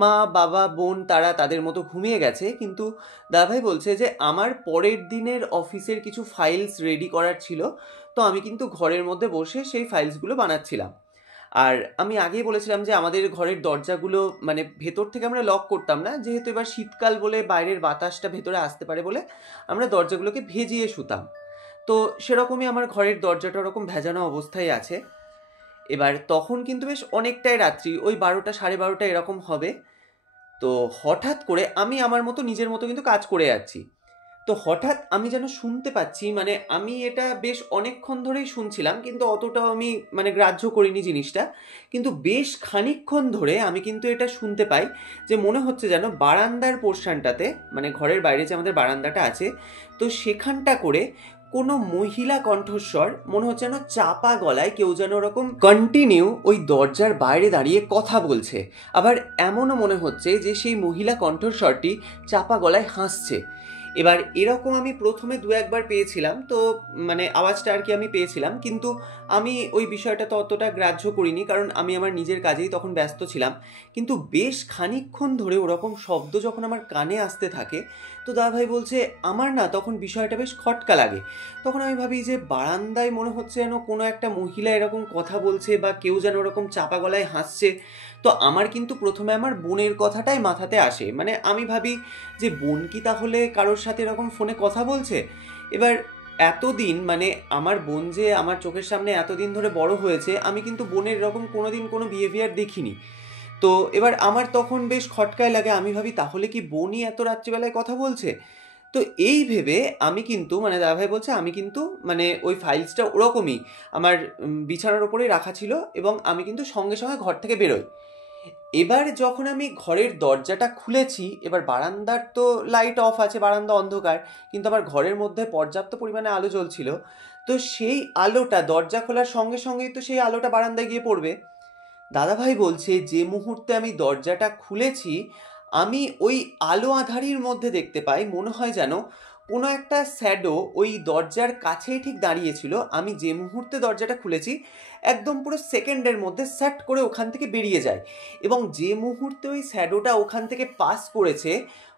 মা বাবা বোন তারা তাদের মতো ঘুমিয়ে গেছে, কিন্তু দাদাভাই বলছে যে আমার পরের দিনের অফিসের কিছু ফাইলস রেডি করার ছিল, তো আমি কিন্তু ঘরের মধ্যে বসে সেই ফাইলসগুলো বানাচ্ছিলাম। আর আমি আগেই বলেছিলাম যে আমাদের ঘরের দরজাগুলো মানে ভেতর থেকে আমরা লক করতাম না, যেহেতু এবার শীতকাল বলে বাইরের বাতাসটা ভেতরে আসতে পারে বলে আমরা দরজাগুলোকে ভেজিয়ে শুতাম। তো সেরকমই আমার ঘরের দরজাটা ওরকম ভেজানো অবস্থায় আছে। এবার তখন কিন্তু বেশ অনেকটাই রাত্রি, ওই 12টা 12:30 এরকম হবে। তো হঠাৎ করে আমি আমার মতো নিজের মতো কিন্তু কাজ করে যাচ্ছি। তো হঠাৎ আমি যেন শুনতে পাচ্ছি, মানে আমি এটা বেশ অনেকক্ষণ ধরেই শুনছিলাম, কিন্তু অতটাও আমি মানে গ্রাহ্য করিনি জিনিসটা, কিন্তু বেশ খানিকক্ষণ ধরে আমি কিন্তু এটা শুনতে পাই যে মনে হচ্ছে যেন বারান্দার পোর্শনটাতে, মানে ঘরের বাইরে যে আমাদের বারান্দাটা আছে, তো সেখানটা করে কোনো মহিলা কণ্ঠস্বর, মনে হচ্ছে যেন চাপা গলায় কেউ যেন ওরকম কন্টিনিউ ওই দরজার বাইরে দাঁড়িয়ে কথা বলছে। আবার এমনও মনে হচ্ছে যে সেই মহিলা কণ্ঠস্বরটি চাপা গলায় হাসছে। এবার এরকম আমি প্রথমে 2-1বার পেয়েছিলাম, তো মানে আওয়াজটা আর কি আমি পেয়েছিলাম, কিন্তু আমি ওই বিষয়টা তো অতটা গ্রাহ্য করিনি, কারণ আমি আমার নিজের কাজেই তখন ব্যস্ত ছিলাম। কিন্তু বেশ খানিকক্ষণ ধরে ওরকম শব্দ যখন আমার কানে আসতে থাকে, তো দাদাভাই বলছে আমার না তখন বিষয়টা বেশ খটকা লাগে। তখন আমি ভাবি যে বারান্দায় মনে হচ্ছে যেন কোনো একটা মহিলা এরকম কথা বলছে, বা কেউ যেন ওরকম চাপা গলায় হাসছে। তো আমার কিন্তু প্রথমে আমার বোনের কথাটাই মাথাতে আসে, মানে আমি ভাবি যে বোন কি তাহলে কারোর সাথে এরকম ফোনে কথা বলছে। এবার এতদিন মানে আমার বোন যে আমার চোখের সামনে এতদিন ধরে বড় হয়েছে, আমি কিন্তু বোনের এরকম কোনোদিন কোনো বিহেভিয়ার দেখিনি। তো এবার আমার তখন বেশ খটকায় লাগে, আমি ভাবি তাহলে কি বোনই এত রাত্রিবেলায় কথা বলছে। তো এই ভেবে আমি কিন্তু মানে দাদাভাই বলছে আমি কিন্তু মানে ওই ফাইলসটা ওরকমই আমার বিছানার ওপরেই রাখা ছিল, এবং আমি কিন্তু সঙ্গে সঙ্গে ঘর থেকে বেরোই। এবার যখন আমি ঘরের দরজাটা খুলেছি, এবার বারান্দার তো লাইট অফ আছে, বারান্দা অন্ধকার, কিন্তু আমার ঘরের মধ্যে পর্যাপ্ত পরিমাণে আলো জ্বলছিল। তো সেই আলোটা দরজা খোলার সঙ্গে সঙ্গেই তো সেই আলোটা বারান্দায় গিয়ে পড়বে। দাদাভাই বলছে যে মুহূর্তে আমি দরজাটা খুলেছি, আমি ওই আলো আঁধারির মধ্যে দেখতে পাই মনে হয় যেন কোনো একটা শ্যাডো ওই দরজার কাছেই ঠিক দাঁড়িয়েছিল। আমি যে মুহূর্তে দরজাটা খুলেছি একদম পুরো সেকেন্ডের মধ্যে স্যাট করে ওখান থেকে বেরিয়ে যায়, এবং যে মুহূর্তে ওই শ্যাডোটা ওখান থেকে পাস করেছে,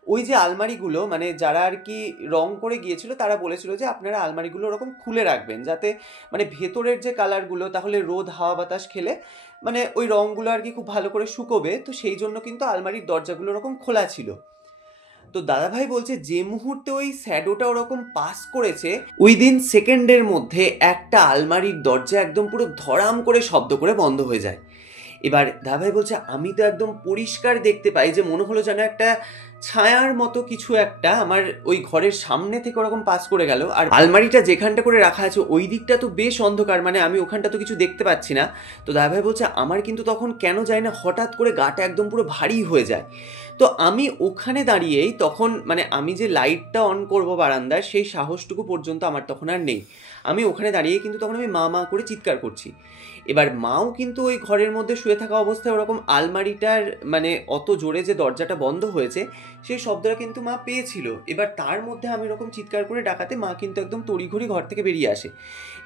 ওই যে আলমারিগুলো মানে যারা আর কি রং করে গিয়েছিল তারা বলেছিল যে আপনারা আলমারিগুলো ওরকম খুলে রাখবেন, যাতে মানে ভেতরের যে কালারগুলো তাহলে রোদ হাওয়া বাতাস খেলে মানে ওই রঙগুলো আর কি খুব ভালো করে শুকোবে। তো সেই জন্য কিন্তু আলমারির দরজাগুলো ওরকম খোলা ছিল। তো দাদাভাই বলছে যে মুহূর্তে ওই শ্যাডোটা ওরকম পাস করেছে, উইদিন সেকেন্ডের মধ্যে একটা আলমারির দরজা একদম পুরো ধড়াম করে শব্দ করে বন্ধ হয়ে যায়। এবার দাদাভাই বলছে আমি তো একদম পরিষ্কার দেখতে পাই যে মনে হলো যেন একটা ছায়ার মতো কিছু একটা আমার ওই ঘরের সামনে থেকে ওরকম পাস করে গেল। আর আলমারিটা যেখানটা করে রাখা আছে ওই দিকটা তো বেশ অন্ধকার, মানে আমি ওখানটা তো কিছু দেখতে পাচ্ছি না। তো দাদাভাই বলছে আমার কিন্তু তখন কেন যায় না হঠাৎ করে গাটা একদম পুরো ভারী হয়ে যায়। তো আমি ওখানে দাঁড়িয়েই তখন মানে আমি যে লাইটটা অন করব বারান্দার সেই সাহসটুকু পর্যন্ত আমার তখন আর নেই। আমি ওখানে দাঁড়িয়ে কিন্তু তখন আমি মা মা করে চিৎকার করছি। এবার মাও কিন্তু ওই ঘরের মধ্যে শুয়ে থাকা অবস্থায় ওরকম আলমারিটার মানে অত জোরে যে দরজাটা বন্ধ হয়েছে সেই শব্দটা কিন্তু মা পেয়েছিল। এবার তার মধ্যে আমি এরকম চিৎকার করে ডাকাতে মা কিন্তু একদম তড়িঘড়ি ঘর থেকে বেরিয়ে আসে।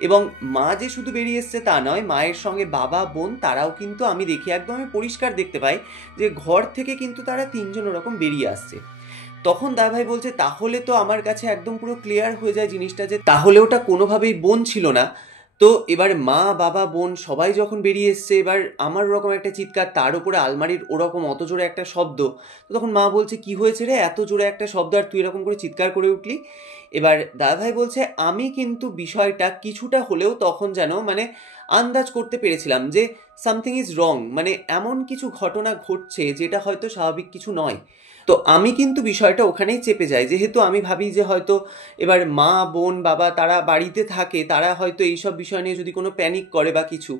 এবং মা যে শুধু বেরিয়ে এসছে তা নয়, মায়ের সঙ্গে বাবা বোন তারাও কিন্তু আমি দেখি একদম আমি পরিষ্কার দেখতে পাই যে ঘর থেকে কিন্তু তারা তিনজন ওরকম বেরিয়ে আসছে। তখন দাদাভাই বলছে তাহলে তো আমার কাছে একদম পুরো ক্লিয়ার হয়ে যায় জিনিসটা যে তাহলে ওটা কোনোভাবেই বোন ছিল না। তো এবার মা বাবা বোন সবাই যখন বেরিয়ে এসছে, এবার আমার ওরকম একটা চিৎকার, তার উপরে আলমারির ওরকম অত জোরে একটা শব্দ। তো তখন মা বলছে কি হয়েছে রে, এত জোরে একটা শব্দ আর তুই এরকম করে চিৎকার করে উঠলি। এবার দাদাভাই বলছে আমি কিন্তু বিষয়টা কিছুটা হলেও তখন যেন মানে আন্দাজ করতে পেরেছিলাম যে সামথিং ইজ রং, মানে এমন কিছু ঘটনা ঘটছে যেটা হয়তো স্বাভাবিক কিছু নয়। তো আমি কিন্তু বিষয়টা ওখানেই চেপে যাই, যেহেতু আমি ভাবি যে হয়তো এবার মা বোন বাবা তারা বাড়িতে থাকে, তারা হয়তো এইসব বিষয় নিয়ে যদি কোনো প্যানিক করে বা কিছু।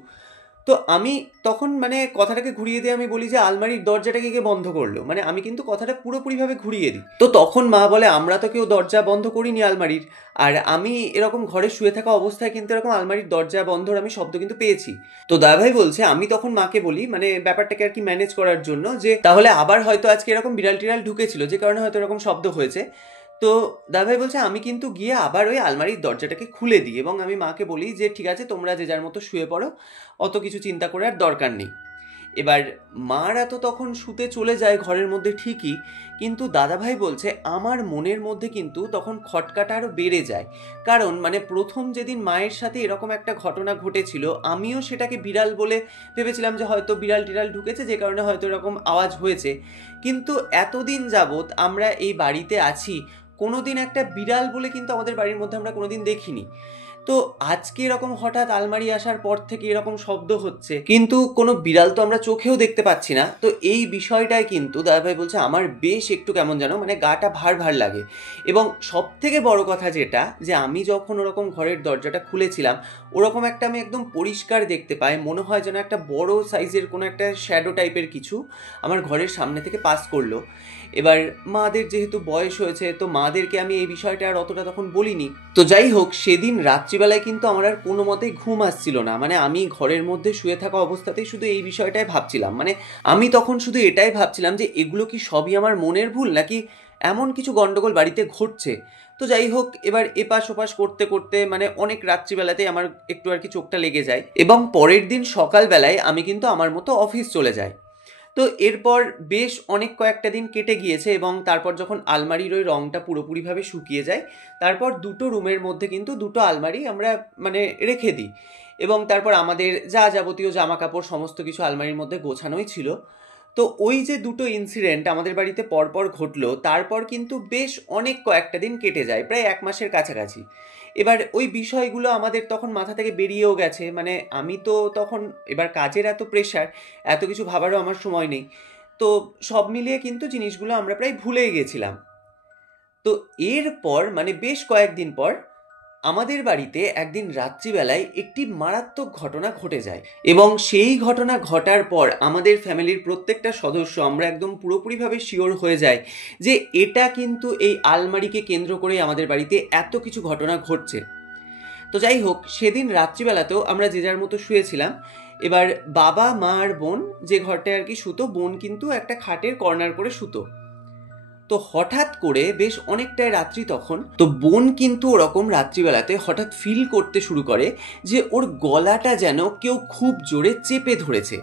তো আমি তখন মানে কথাটাকে ঘুরিয়ে দিয়ে আমি বলি যে আলমারির দরজাটাকে কে বন্ধ করলো, মানে আমি কিন্তু কথাটা পুরোপুরিভাবে ঘুরিয়ে দিই। তো তখন মা বলে আমরা তো কেউ দরজা বন্ধ করিনি আলমারির, আর আমি এরকম ঘরে শুয়ে থাকা অবস্থায় কিন্তু এরকম আলমারির দরজা বন্ধর আমি শব্দ কিন্তু পেয়েছি। তো দাদাভাই বলছে আমি তখন মাকে বলি মানে ব্যাপারটাকে আর কি ম্যানেজ করার জন্য যে তাহলে আবার হয়তো আজকে এরকম বিড়াল টিড়াল ঢুকেছিল যে কারণে হয়তো এরকম শব্দ হয়েছে। তো দাদাভাই বলছে আমি কিন্তু গিয়ে আবার ওই আলমারির দরজাটাকে খুলে দিই এবং আমি মাকে বলি যে ঠিক আছে তোমরা যে যার মতো শুয়ে পড়ো, অত কিছু চিন্তা করে আর দরকার নেই। এবার মারা তো তখন শুতে চলে যায় ঘরের মধ্যে ঠিকই, কিন্তু দাদাভাই বলছে আমার মনের মধ্যে কিন্তু তখন খটকাটা আরও বেড়ে যায়। কারণ মানে প্রথম যেদিন মায়ের সাথে এরকম একটা ঘটনা ঘটেছিল আমিও সেটাকে বিড়াল বলে ভেবেছিলাম যে হয়তো বিড়াল টিড়াল ঢুকেছে যে কারণে হয়তো এরকম আওয়াজ হয়েছে। কিন্তু এতদিন যাবৎ আমরা এই বাড়িতে আছি, কোনোদিন একটা বিড়াল বলে কিন্তু আমাদের বাড়ির মধ্যে আমরা কোনোদিন দেখিনি। তো আজকে এরকম হঠাৎ আলমারি আসার পর থেকে এরকম শব্দ হচ্ছে, কিন্তু কোনো বিড়াল তো আমরা চোখেও দেখতে পাচ্ছি না। তো এই বিষয়টাই কিন্তু দাদাভাই বলছে আমার বেশ একটু কেমন যেন মানে গাটা ভার ভার লাগে। এবং সব থেকে বড় কথা যেটা যে আমি যখন ওরকম ঘরের দরজাটা খুলেছিলাম ওরকম একটা আমি একদম পরিষ্কার দেখতে পাই, মনে হয় যেন একটা বড় সাইজের কোনো একটা শ্যাডো টাইপের কিছু আমার ঘরের সামনে থেকে পাস করলো। এবার মাদের যেহেতু বয়স হয়েছে তো মাদেরকে আমি এই বিষয়টা আর অতটা তখন বলিনি। তো যাই হোক সেদিন রাত্রিবেলায় কিন্তু আমার আর কোনো মতেই ঘুম আসছিল না, মানে আমি ঘরের মধ্যে শুয়ে থাকা অবস্থাতেই শুধু এই বিষয়টাই ভাবছিলাম, মানে আমি তখন শুধু এটাই ভাবছিলাম যে এগুলো কি সবই আমার মনের ভুল নাকি এমন কিছু গন্ডগোল বাড়িতে ঘটছে। তো যাই হোক এবার এপাশ ওপাশ করতে করতে মানে অনেক রাত্রিবেলাতেই আমার একটু আর কি চোখটা লেগে যায় এবং পরের দিন সকালবেলায় আমি কিন্তু আমার মতো অফিস চলে যাই। তো এরপর বেশ অনেক কয়েকটা দিন কেটে গিয়েছে এবং তারপর যখন আলমারির ওই রঙটা পুরোপুরিভাবে শুকিয়ে যায় তারপর দুটো রুমের মধ্যে কিন্তু দুটো আলমারি আমরা মানে রেখে দিই এবং তারপর আমাদের যা যাবতীয় জামা কাপড় সমস্ত কিছু আলমারির মধ্যে গোছানোই ছিল। তো ওই যে দুটো ইনসিডেন্ট আমাদের বাড়িতে পরপর ঘটলো তারপর কিন্তু বেশ অনেক কয়েকটা দিন কেটে যায়, প্রায় 1 মাসের কাছাকাছি। এবার ওই বিষয়গুলো আমাদের তখন মাথা থেকে বেরিয়েও গেছে, মানে আমি তো তখন এবার কাজের এত প্রেশার, এত কিছু ভাবারও আমার সময় নেই। তো সব মিলিয়ে কিন্তু জিনিসগুলো আমরা প্রায় ভুলেই গেছিলাম। তো এরপর মানে বেশ কয়েকদিন পর আমাদের বাড়িতে একদিন রাত্রিবেলায় একটি মারাত্মক ঘটনা ঘটে যায় এবং সেই ঘটনা ঘটার পর আমাদের ফ্যামিলির প্রত্যেকটা সদস্য আমরা একদম পুরোপুরিভাবে শিওর হয়ে যায় যে এটা কিন্তু এই আলমারিকে কেন্দ্র করে আমাদের বাড়িতে এত কিছু ঘটনা ঘটছে। তো যাই হোক সেদিন রাত্রিবেলাতেও আমরা যে যার মতো শুয়েছিলাম। এবার বাবা মা আর বোন যে ঘরটায় আর কি শুতো, বোন কিন্তু একটা খাটের কর্নার করে শুতো। তো হঠাৎ করে বেশ অনেকটাই রাত্রি তখন, তো বোন কিন্তু ওরকম রাত্রিবেলাতে হঠাৎ ফিল করতে শুরু করে যে ওর গলাটা যেন কেউ খুব জোরে চেপে ধরেছে।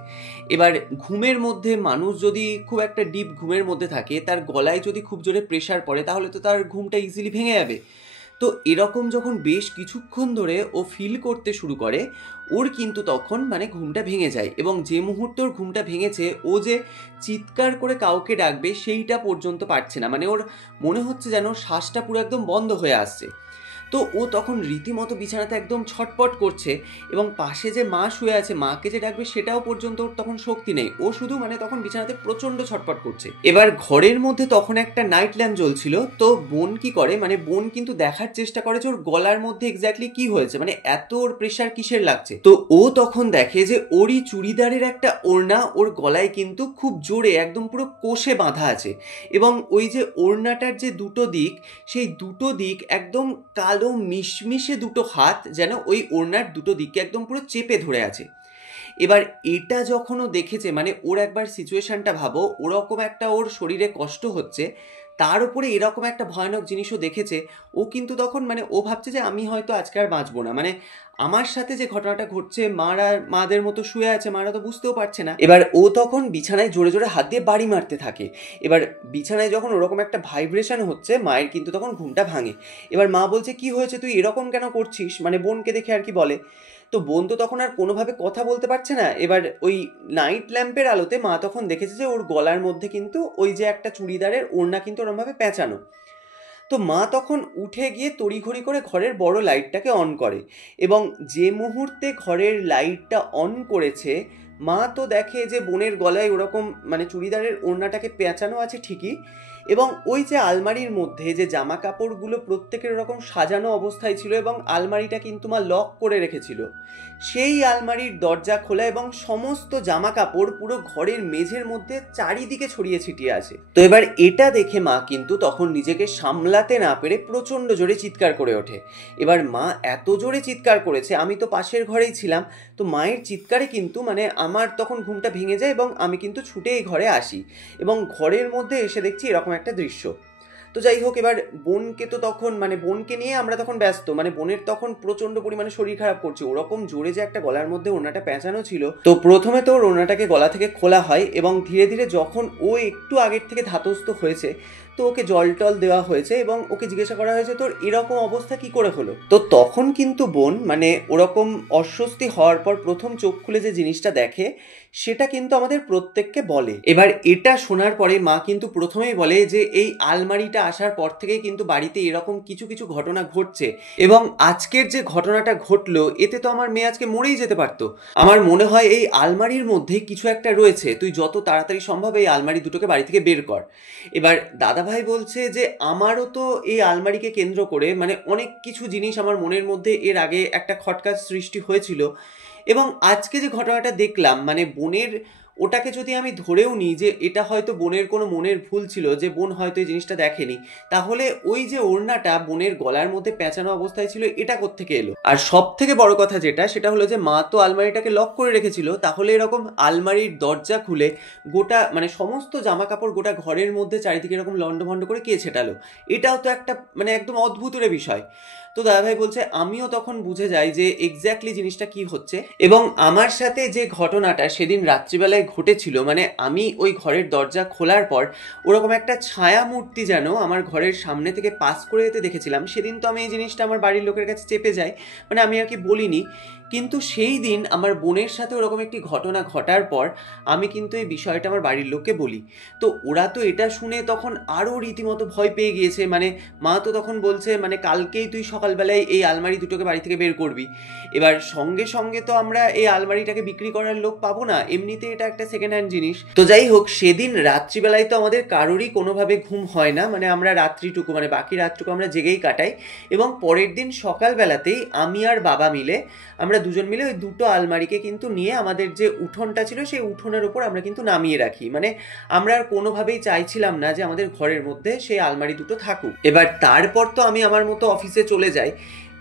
এবার ঘুমের মধ্যে মানুষ যদি খুব একটা ডিপ ঘুমের মধ্যে থাকে তার গলায় যদি খুব জোরে প্রেশার পড়ে তাহলে তো তার ঘুমটা ইজিলি ভেঙে যাবে। তো এরকম যখন বেশ কিছুক্ষণ ধরে ও ফিল করতে শুরু করে ওর কিন্তু তখন মানে ঘুমটা ভেঙে যায় এবং যে মুহূর্তে ওর ঘুমটা ভেঙেছে ও যে চিৎকার করে কাউকে ডাকবে সেইটা পর্যন্ত পারছে না, মানে ওর মনে হচ্ছে যেন শ্বাসটা পুরো একদম বন্ধ হয়ে আসছে। তো ও তখন রীতিমতো বিছানাতে একদম ছটপট করছে এবং পাশে যে মা শুয়ে আছে, মাকে যে ডাকবে সেটাও পর্যন্ত ওর তখন শক্তি নেই। ও শুধু মানে তখন বিছানাতে প্রচণ্ড ছটপট করছে। এবার ঘরের মধ্যে তখন একটা নাইট ল্যাম্প জ্বলছিল। তো বোন কি করে, মানে বোন কিন্তু দেখার চেষ্টা করে যে ওর গলার মধ্যে এক্স্যাক্টলি কি হয়েছে, মানে এত ওর প্রেশার কিসের লাগছে। তো ও তখন দেখে যে ওরই চুড়িদারের একটা ওড়না ওর গলায় কিন্তু খুব জোরে একদম পুরো কোষে বাঁধা আছে, এবং ওই যে ওড়নাটার যে দুটো দিক, সেই দুটো দিক একদম কালো মিশমিশে দুটো হাত যেন ওই ওড়নার দুটো দিককে একদম পুরো চেপে ধরে আছে। এবার এটা যখন ও দেখেছে, মানে ওর একবার সিচুয়েশনটা ভাবো, ওরকম একটা ওর শরীরে কষ্ট হচ্ছে, তার উপরে এরকম একটা ভয়ানক জিনিসও দেখেছে। ও কিন্তু তখন মানে ও ভাবছে যে আমি হয়তো আজকে আর বাঁচবো না, মানে আমার সাথে যে ঘটনাটা ঘটছে, মারা মাদের মতো শুয়ে আছে, মারা তো বুঝতেও পারছে না। এবার ও তখন বিছানায় জোরে জোরে হাত দিয়ে বাড়ি মারতে থাকে। এবার বিছানায় যখন ওরকম একটা ভাইব্রেশন হচ্ছে, মায়ের কিন্তু তখন ঘুমটা ভাঙে। এবার মা বলছে কি হয়েছে, তুই এরকম কেন করছিস, মানে বোনকে দেখে আর কি বলে। তো বোন তো তখন আর কোনোভাবে কথা বলতে পারছে না। এবার ওই নাইট ল্যাম্পের আলোতে মা তখন দেখেছে যে ওর গলার মধ্যে কিন্তু ওই যে একটা চুড়িদারের ওড়না কিন্তু ওরমভাবে পেঁচানো। তো মা তখন উঠে গিয়ে তড়িঘড়ি করে ঘরের বড় লাইটটাকে অন করে, এবং যে মুহূর্তে ঘরের লাইটটা অন করেছে, মা তো দেখে যে বোনের গলায় ওরকম মানে চুড়িদারের ওড়নাটাকে পেঁচানো আছে ঠিকই, এবং ওই যে আলমারির মধ্যে যে জামা কাপড়গুলো প্রত্যেকের ওরকম সাজানো অবস্থায় ছিল, এবং আলমারিটা কিন্তু মা লক করে রেখেছিল, সেই আলমারির দরজা খোলা এবং সমস্ত জামা কাপড় পুরো ঘরের মেঝের মধ্যে চারিদিকে ছড়িয়ে ছিটিয়ে আছে। তো এবার এটা দেখে মা কিন্তু তখন নিজেকে সামলাতে না পেরে প্রচণ্ড জোরে চিৎকার করে ওঠে। এবার মা এত জোরে চিৎকার করেছে, আমি তো পাশের ঘরেই ছিলাম, তো মায়ের চিৎকারে কিন্তু মানে আমার তখন ঘুমটা ভেঙে যায়, এবং আমি কিন্তু ছুটে এই ঘরে আসি, এবং ঘরের মধ্যে এসে দেখছি এরকম একটা দৃশ্য। তো যাই হোক, এবার বোনকে তো তখন মানে বোনকে নিয়ে আমরা তখন ব্যস্ত, মানে বোনের তখন প্রচণ্ড পরিমাণে শরীর খারাপ করছে, ওরকম জোরে যে একটা গলার মধ্যে ওড়নাটা পেঁচানো ছিল। তো প্রথমে তো ওর ওড়নাটাকে গলা থেকে খোলা হয়, এবং ধীরে ধীরে যখন ও একটু আগের থেকে ধাতস্থ হয়েছে, তো ওকে জল টল দেওয়া হয়েছে, এবং ওকে জিজ্ঞাসা করা হয়েছে তোর এরকম অবস্থা কি করে হলো। তো তখন কিন্তু বোন মানে ওরকম অস্বস্তি হওয়ার পর প্রথম চোখ খুলে যে জিনিসটা দেখে, সেটা কিন্তু আমাদের প্রত্যেককে বলে। এবার এটা শোনার পরে মা কিন্তু প্রথমেই বলে যে এই আলমারিটা আসার পর থেকেই কিন্তু বাড়িতে এরকম কিছু কিছু ঘটনা ঘটছে, এবং আজকের যে ঘটনাটা ঘটলো এতে তো আমার মেয়ে আজকে মরেই যেতে পারতো। আমার মনে হয় এই আলমারির মধ্যে কিছু একটা রয়েছে, তুই যত তাড়াতাড়ি সম্ভব এই আলমারি দুটোকে বাড়ি থেকে বের কর। এবার দাদাভাই বলছে যে আমারও তো এই আলমারিকে কেন্দ্র করে মানে অনেক কিছু জিনিস আমার মনের মধ্যে এর আগে একটা খটকা সৃষ্টি হয়েছিল, এবং আজকে যে ঘটনাটা দেখলাম মানে বোনের, ওটাকে যদি আমি ধরেও নিই যে এটা হয়তো বোনের কোনো মনের ভুল ছিল, যে বোন হয়তো এই জিনিসটা দেখেনি, তাহলে ওই যে ওড়নাটা বোনের গলার মধ্যে পেঁচানো অবস্থায় ছিল, এটা কোত্থেকে এলো? আর সব থেকে বড় কথা যেটা, সেটা হলো যে মা তো আলমারিটাকে লক করে রেখেছিল, তাহলে এরকম আলমারির দরজা খুলে গোটা মানে সমস্ত জামা কাপড় গোটা ঘরের মধ্যে চারিদিকে এরকম লন্ডভন্ড করে কে ছেটালো? এটাও তো একটা মানে একদম অদ্ভুতের বিষয়। তো দাদাভাই বলছে আমিও তখন বুঝে যাই যে এক্স্যাক্টলি জিনিসটা কি হচ্ছে, এবং আমার সাথে যে ঘটনাটা সেদিন রাত্রিবেলায় ঘটেছিল, মানে আমি ওই ঘরের দরজা খোলার পর ওরকম একটা ছায়া মূর্তি যেন আমার ঘরের সামনে থেকে পাস করে যেতে দেখেছিলাম। সেদিন তো আমি এই জিনিসটা আমার বাড়ির লোকের কাছে চেপে যাই, মানে আমি আর কি বলিনি, কিন্তু সেই দিন আমার বোনের সাথে ওরকম একটি ঘটনা ঘটার পর আমি কিন্তু এই বিষয়টা আমার বাড়ির লোককে বলি। তো ওরা তো এটা শুনে তখন আরও রীতিমতো ভয় পেয়ে গিয়েছে, মানে মা তো তখন বলছে মানে কালকেই তুই সকালবেলায় এই আলমারি দুটোকে বাড়ি থেকে বের করবি। এবার সঙ্গে সঙ্গে তো আমরা এই আলমারিটাকে বিক্রি করার লোক পাবো না, এমনিতে এটা একটা সেকেন্ড হ্যান্ড জিনিস। তো যাই হোক, সেদিন রাত্রিবেলায় তো আমাদের কারোরই কোনোভাবে ঘুম হয় না, মানে আমরা রাত্রিটুকু মানে বাকি রাতটুকু আমরা জেগেই কাটাই, এবং পরের দিন সকালবেলাতেই আমি আর বাবা মিলে আমরা দুজন মিলে ওই দুটো আলমারিকে কিন্তু নিয়ে আমাদের যে উঠোনটা ছিল সেই উঠোনের উপর আমরা কিন্তু নামিয়ে রাখি, মানে আমরা আর কোনোভাবেই চাইছিলাম না যে আমাদের ঘরের মধ্যে সেই আলমারি দুটো থাকুক। এবার তারপর তো আমি আমার মতো অফিসে চলে যাই,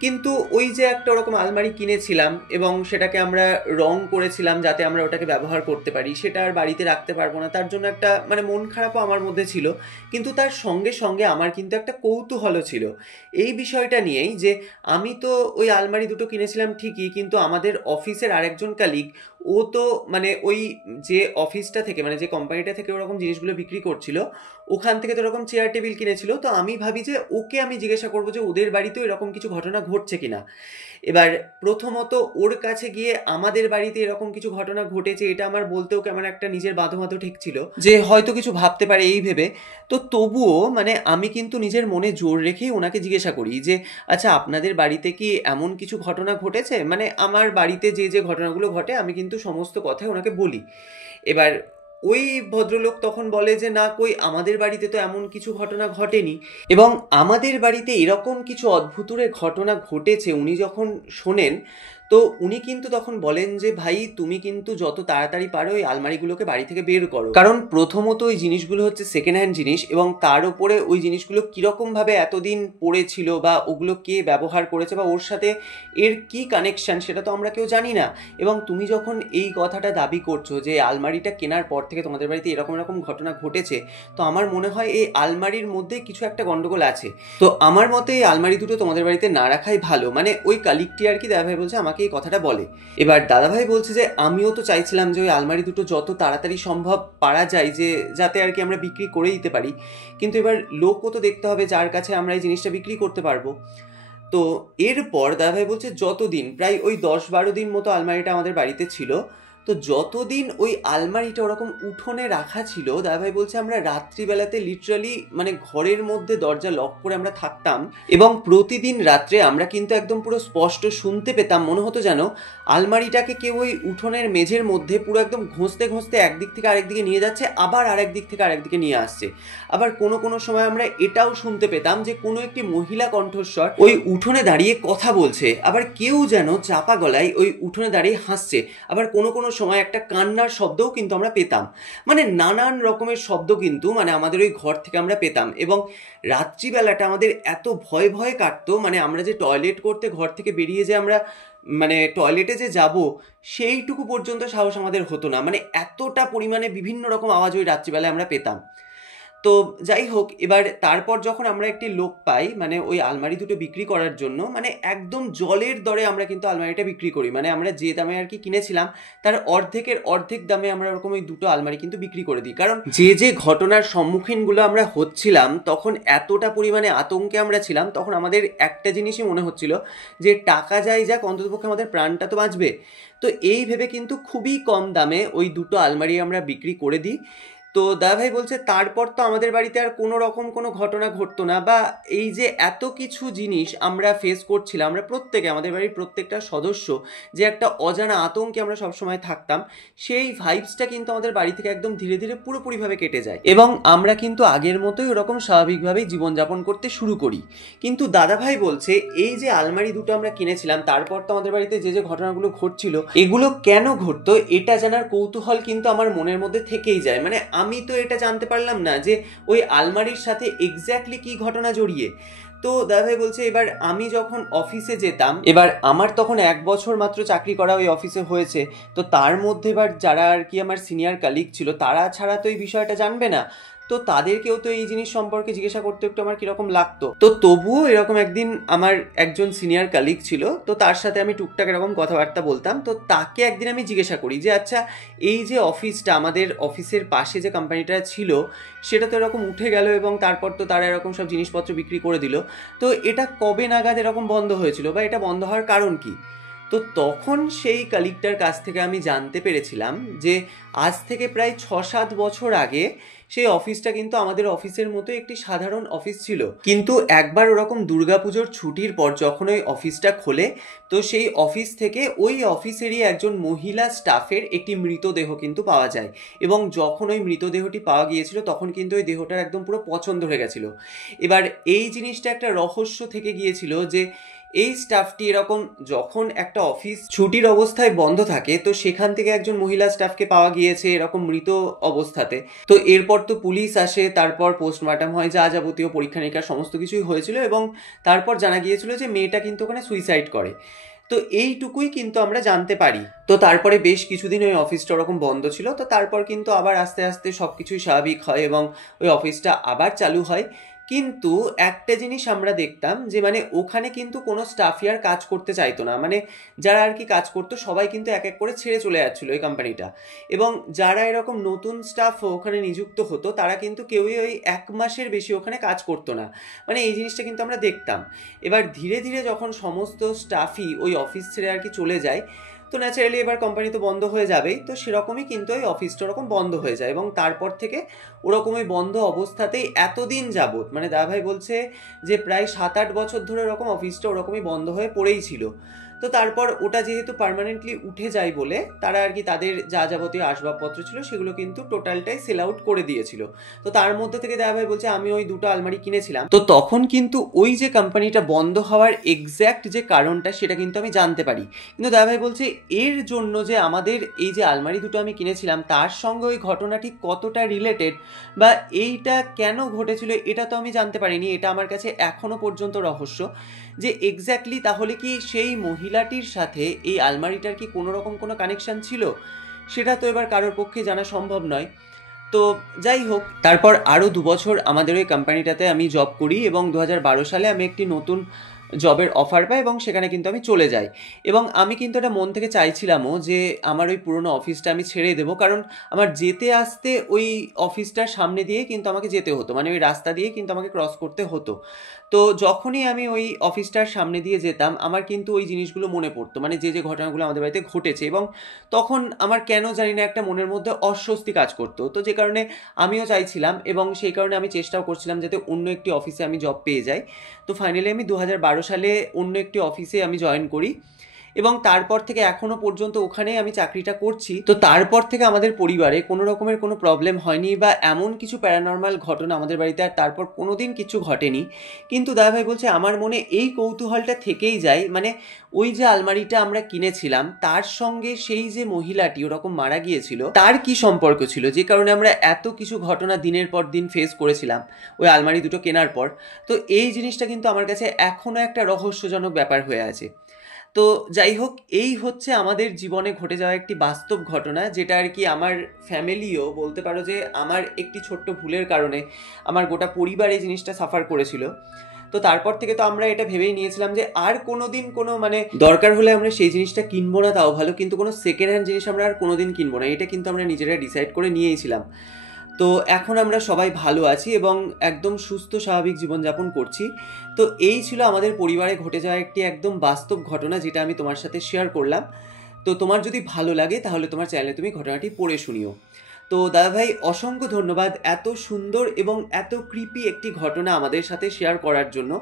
কিন্তু ওই যে একটা ওরকম আলমারি কিনেছিলাম এবং সেটাকে আমরা রং করেছিলাম যাতে আমরা ওটাকে ব্যবহার করতে পারি, সেটা আর বাড়িতে রাখতে পারবো না, তার জন্য একটা মানে মন খারাপও আমার মধ্যে ছিল। কিন্তু তার সঙ্গে সঙ্গে আমার কিন্তু একটা কৌতূহলও ছিল এই বিষয়টা নিয়েই, যে আমি তো ওই আলমারি দুটো কিনেছিলাম ঠিকই, কিন্তু আমাদের অফিসের আরেকজন কালিগ, ও তো মানে ওই যে অফিসটা থেকে মানে যে কোম্পানিটা থেকে ওরকম জিনিসগুলো বিক্রি করছিল, ওখান থেকে তো এরকম চেয়ার টেবিল কিনেছিল। তো আমি ভাবি যে ওকে আমি জিজ্ঞাসা করবো যে ওদের বাড়িতেও এরকম কিছু ঘটনা ঘটছে কিনা। এবার প্রথমত ওর কাছে গিয়ে আমাদের বাড়িতে এরকম কিছু ঘটনা ঘটেছে এটা আমার বলতেও কেমন একটা নিজের বাঁধো বাঁধো ঠেকছিল, যে হয়তো কিছু ভাবতে পারে এই ভেবে। তো তবুও মানে আমি কিন্তু নিজের মনে জোর রেখেই ওনাকে জিজ্ঞাসা করি যে আচ্ছা আপনাদের বাড়িতে কি এমন কিছু ঘটনা ঘটেছে, মানে আমার বাড়িতে যে যে ঘটনাগুলো ঘটে আমি কিন্তু সমস্ত কথাই ওনাকে বলি। এবার ওই ভদ্রলোক তখন বলে যে না কই আমাদের বাড়িতে তো এমন কিছু ঘটনা ঘটেনি, এবং আমাদের বাড়িতে এরকম কিছু অদ্ভুতুরে ঘটনা ঘটেছে উনি যখন শোনেন, তো উনি কিন্তু তখন বলেন যে ভাই তুমি কিন্তু যত তাড়াতাড়ি পারো ওই আলমারিগুলোকে বাড়ি থেকে বের করো, কারণ প্রথমত ওই জিনিসগুলো হচ্ছে সেকেন্ড হ্যান্ড জিনিস, এবং তার উপরে ওই জিনিসগুলো কীরকমভাবে এতদিন পড়েছিল বা ওগুলো কে ব্যবহার করেছে বা ওর সাথে এর কি কানেকশান সেটা তো আমরা কেউ জানি না। এবং তুমি যখন এই কথাটা দাবি করছো যে আলমারিটা কেনার পর থেকে তোমাদের বাড়িতে এরকম এরকম ঘটনা ঘটেছে, তো আমার মনে হয় এই আলমারির মধ্যে কিছু একটা গন্ডগোল আছে। তো আমার মতে এই আলমারি দুটো তোমাদের বাড়িতে না রাখাই ভালো, মানে ওই কালিকটি আর কি দাদাভাই বলছে আমাকে এই কথাটা বলে। এবার দাদাভাই বলছে যে আমিও তো চাইছিলাম যে ওই আলমারি দুটো যত তাড়াতাড়ি সম্ভব পারা যায় যে যাতে আর কি আমরা বিক্রি করে দিতে পারি, কিন্তু এবার লোকও তো দেখতে হবে যার কাছে আমরা এই জিনিসটা বিক্রি করতে পারবো। তো এরপর দাদাভাই বলছে যতদিন প্রায় ওই 10-12 দিন মতো আলমারিটা আমাদের বাড়িতে ছিল, তো যতদিন ওই আলমারিটা ওরকম উঠোনে রাখা ছিল দাদাভাই বলছে আমরা রাত্রিবেলাতে লিটারালি মানে ঘরের মধ্যে দরজা লক করে আমরা থাকতাম, এবং প্রতিদিন রাত্রে আমরা কিন্তু একদম পুরো স্পষ্ট শুনতে পেতাম, মনে হতো যেন আলমারিটাকে কেউ ওই উঠোনের মেঝের মধ্যে পুরো একদম ঘষতে ঘষতে একদিক থেকে আরেক দিকে নিয়ে যাচ্ছে, আবার আরেক দিক থেকে আরেক দিকে নিয়ে আসছে। আবার কোনো কোনো সময় আমরা এটাও শুনতে পেতাম যে কোনো একটি মহিলা কণ্ঠস্বর ওই উঠোনে দাঁড়িয়ে কথা বলছে, আবার কেউ যেন চাপা গলায় ওই উঠোনে দাঁড়িয়ে হাসছে, আবার কোনো কোনো সময় একটা কান্নার শব্দও কিন্তু আমরা পেতাম। মানে নানান রকমের শব্দ কিন্তু মানে আমাদের ওই ঘর থেকে আমরা পেতাম, এবং রাত্রিবেলাটা আমাদের এত ভয় ভয়ে কাটতো, মানে আমরা যে টয়লেট করতে ঘর থেকে বেরিয়ে যে আমরা মানে টয়লেটে যে যাব সেইটুকু পর্যন্ত সাহস আমাদের হতো না, মানে এতটা পরিমাণে বিভিন্ন রকম আওয়াজ ওই রাত্রিবেলায় আমরা পেতাম। তো যাই হোক, এবার তারপর যখন আমরা একটি লোক পাই মানে ওই আলমারি দুটো বিক্রি করার জন্য, মানে একদম জলের দরে আমরা কিন্তু আলমারিটা বিক্রি করি, মানে আমরা যে দামে আর কি কিনেছিলাম তার অর্ধেকের অর্ধেক দামে আমরা ওরকম ওই দুটো আলমারি কিন্তু বিক্রি করে দিই। কারণ যে যে ঘটনার সম্মুখীনগুলো আমরা হচ্ছিলাম তখন এতটা পরিমাণে আতঙ্কে আমরা ছিলাম, তখন আমাদের একটা জিনিসই মনে হচ্ছিল যে টাকা যাই যাক অন্ততপক্ষে আমাদের প্রাণটা তো বাঁচবে। তো এই ভেবে কিন্তু খুবই কম দামে ওই দুটো আলমারি আমরা বিক্রি করে দিই। তো দাদাভাই বলছে তারপর তো আমাদের বাড়িতে আর কোনো রকম কোনো ঘটনা ঘটতো না, বা এই যে এত কিছু জিনিস আমরা ফেস করছিলাম, আমরা প্রত্যেকে আমাদের বাড়ির প্রত্যেকটা সদস্য যে একটা অজানা আতঙ্কে আমরা সবসময় থাকতাম, সেই ভাইবসটা কিন্তু আমাদের বাড়ি থেকে একদম ধীরে ধীরে পুরোপুরিভাবে কেটে যায়, এবং আমরা কিন্তু আগের মতোই ওরকম স্বাভাবিকভাবেই জীবনযাপন করতে শুরু করি। কিন্তু দাদাভাই বলছে এই যে আলমারি দুটো আমরা কিনেছিলাম তারপর তো আমাদের বাড়িতে যে যে ঘটনাগুলো ঘটছিল এগুলো কেন ঘটতো এটা জানার কৌতূহল কিন্তু আমার মনের মধ্যে থেকেই যায়। মানে আমি তো এটা জানতে পারলাম না যে ওই আলমারির সাথে এক্স্যাক্টলি কি ঘটনা জড়িয়ে। তো দাদাভাই বলছে এবার আমি যখন অফিসে যেতাম, এবার আমার তখন 1 বছর মাত্র চাকরি করা ওই অফিসে হয়েছে, তো তার মধ্যে এবার যারা আর কি আমার সিনিয়র কালিগ ছিল তারা ছাড়া তো এই বিষয়টা জানবে না, তো তাদেরকেও তো এই জিনিস সম্পর্কে জিজ্ঞাসা করতে একটু আমার কিরকম লাগতো। তো তবুও এরকম একদিন আমার একজন সিনিয়র কালিগ ছিল, তো তার সাথে আমি টুকটাক এরকম কথাবার্তা বলতাম, তো তাকে একদিন আমি জিজ্ঞাসা করি যে আচ্ছা এই যে অফিসটা আমাদের অফিসের পাশে যে কোম্পানিটা ছিল সেটা তো এরকম উঠে গেল এবং তারপর তো তারা এরকম সব জিনিসপত্র বিক্রি করে দিল, তো এটা কবে নাগাদ এরকম বন্ধ হয়েছিল বা এটা বন্ধ হওয়ার কারণ কি? তো তখন সেই কালিগটার কাছ থেকে আমি জানতে পেরেছিলাম যে আজ থেকে প্রায় 6-7 বছর আগে সেই অফিসটা কিন্তু আমাদের অফিসের মতো একটি সাধারণ অফিস ছিল, কিন্তু একবার ওরকম দুর্গাপুজোর ছুটির পর যখন ওই অফিসটা খোলে তো সেই অফিস থেকে ওই অফিসেরই একজন মহিলা স্টাফের একটি মৃতদেহ কিন্তু পাওয়া যায়, এবং যখন ওই মৃতদেহটি পাওয়া গিয়েছিল তখন কিন্তু ওই দেহটার একদম পুরো পছন্দ হয়ে গেছিলো। এবার এই জিনিসটা একটা রহস্য থেকে গিয়েছিল যে এই স্টাফটি এরকম যখন একটা অফিস ছুটির অবস্থায় বন্ধ থাকে তো সেখান থেকে একজন মহিলা স্টাফকে পাওয়া গিয়েছে এরকম মৃত অবস্থাতে। তো এরপর তো পুলিশ আসে, তারপর পোস্টমর্টম হয়, যা যাবতীয় পরীক্ষা নিরীক্ষা সমস্ত কিছুই হয়েছিল, এবং তারপর জানা গিয়েছিল যে মেয়েটা কিন্তু ওখানে সুইসাইড করে। তো এইটুকুই কিন্তু আমরা জানতে পারি। তো তারপরে বেশ কিছুদিন ওই অফিসটা ওরকম বন্ধ ছিল, তো তারপর কিন্তু আবার আস্তে আস্তে সব কিছুই স্বাভাবিক হয় এবং ওই অফিসটা আবার চালু হয়। কিন্তু একটা জিনিস আমরা দেখতাম যে মানে ওখানে কিন্তু কোনো স্টাফই আর কাজ করতে চাইতো না, মানে যারা আর কি কাজ করতো সবাই কিন্তু এক এক করে ছেড়ে চলে যাচ্ছিলো ওই কোম্পানিটা। এবং যারা এরকম নতুন স্টাফ ওখানে নিযুক্ত হতো তারা কিন্তু কেউই ওই 1 মাসের বেশি ওখানে কাজ করতো না, মানে এই জিনিসটা কিন্তু আমরা দেখতাম। এবার ধীরে ধীরে যখন সমস্ত স্টাফই ওই অফিস ছেড়ে আর কি চলে যায়, তো ন্যাচারালি এবার কোম্পানি তো বন্ধ হয়ে যাবেই, তো সেরকমই কিন্তু ওই অফিসটা ওরকম বন্ধ হয়ে যায়। এবং তারপর থেকে ওরকমই বন্ধ অবস্থাতেই এতদিন যাবত, মানে দাদাভাই বলছে যে প্রায় 7-8 বছর ধরে ওরকম অফিসটা ওরকমই বন্ধ হয়ে পড়েই ছিল। তো তারপর ওটা যেহেতু পার্মানেন্টলি উঠে যায় বলে তারা আর কি তাদের যা যাবতীয় আসবাবপত্র ছিল সেগুলো কিন্তু টোটালটাই সেল আউট করে দিয়েছিল। তো তার মধ্যে থেকে দাদাভাই বলছে আমি ওই 2টো আলমারি কিনেছিলাম। তো তখন কিন্তু ওই যে কোম্পানিটা বন্ধ হওয়ার এক্স্যাক্ট যে কারণটা সেটা কিন্তু আমি জানতে পারি। কিন্তু দাদাভাই বলছে এর জন্য যে আমাদের এই যে আলমারি 2টো আমি কিনেছিলাম তার সঙ্গে ওই ঘটনাটি কতটা রিলেটেড বা এইটা কেন ঘটেছিল এটা তো আমি জানতে পারিনি। এটা আমার কাছে এখনো পর্যন্ত রহস্য যে এক্স্যাক্টলি তাহলে কি সেই মহিলাটির সাথে এই আলমারিটার কি কোনো রকম কোনো কানেকশন ছিল, সেটা তো এবার কারোর পক্ষে জানা সম্ভব নয়। তো যাই হোক, তারপর আরও 2 বছর আমাদের ওই কোম্পানিটাতে আমি জব করি এবং 2012 সালে আমি একটি নতুন জবের অফার পাই এবং সেখানে কিন্তু আমি চলে যাই। এবং আমি কিন্তু এটা মন থেকে চাইছিলামও যে আমার ওই পুরনো অফিসটা আমি ছেড়ে দেবো, কারণ আমার যেতে আসতে ওই অফিসটার সামনে দিয়ে কিন্তু আমাকে যেতে হতো, মানে ওই রাস্তা দিয়ে কিন্তু আমাকে ক্রস করতে হতো। তো যখনই আমি ওই অফিসটার সামনে দিয়ে যেতাম আমার কিন্তু ওই জিনিসগুলো মনে পড়তো, মানে যে যে ঘটনাগুলো আমাদের বাড়িতে ঘটেছে, এবং তখন আমার কেন জানি না একটা মনের মধ্যে অস্বস্তি কাজ করতো। তো যে কারণে আমিও চাইছিলাম এবং সেই কারণে আমি চেষ্টাও করছিলাম যাতে অন্য একটি অফিসে আমি জব পেয়ে যাই। তো ফাইনালি আমি 2012 সালে অন্য একটি অফিসে আমি জয়েন করি এবং তারপর থেকে এখনো পর্যন্ত ওখানেই আমি চাকরিটা করছি। তো তারপর থেকে আমাদের পরিবারে কোনো রকমের কোনো প্রবলেম হয়নি বা এমন কিছু প্যারানর্মাল ঘটনা আমাদের বাড়িতে আর তারপর কোনো দিন কিছু ঘটেনি। কিন্তু দাদাভাই বলছে আমার মনে এই কৌতূহলটা থেকেই যায়, মানে ওই যে আলমারিটা আমরা কিনেছিলাম তার সঙ্গে সেই যে মহিলাটি ওরকম মারা গিয়েছিল তার কি সম্পর্ক ছিল, যে কারণে আমরা এত কিছু ঘটনা দিনের পর দিন ফেস করেছিলাম ওই আলমারি 2টো কেনার পর। তো এই জিনিসটা কিন্তু আমার কাছে এখনও একটা রহস্যজনক ব্যাপার হয়ে আছে। তো যাই হোক, এই হচ্ছে আমাদের জীবনে ঘটে যাওয়া একটি বাস্তব ঘটনা, যেটা আর কি আমার ফ্যামিলিও বলতে পারো যে আমার একটি ছোট্ট ভুলের কারণে আমার গোটা পরিবার এই জিনিসটা সাফার করেছিল। তো তারপর থেকে তো আমরা এটা ভেবেই নিয়েছিলাম যে আর কোনোদিন কোনো মানে দরকার হলে আমরা সেই জিনিসটা কিনবো না, তাও ভালো, কিন্তু কোনো সেকেন্ড হ্যান্ড জিনিস আমরা আর কোনোদিন কিনবো না, এটা কিন্তু আমরা নিজেরা ডিসাইড করে নিয়েছিলাম। তো এখন আমরা সবাই ভালো আছি এবং একদম সুস্থ স্বাভাবিক জীবনযাপন করছি। তো এই ছিল আমাদের পরিবারে ঘটে যাওয়া একটি একদম বাস্তব ঘটনা, যেটা আমি তোমার সাথে শেয়ার করলাম। তো তোমার যদি ভালো লাগে তাহলে তোমার চ্যানেলে তুমি ঘটনাটি পড়ে শুনিও। তো দাদাভাই অসংখ্য ধন্যবাদ এত সুন্দর এবং এত ক্রিপি একটি ঘটনা আমাদের সাথে শেয়ার করার জন্য।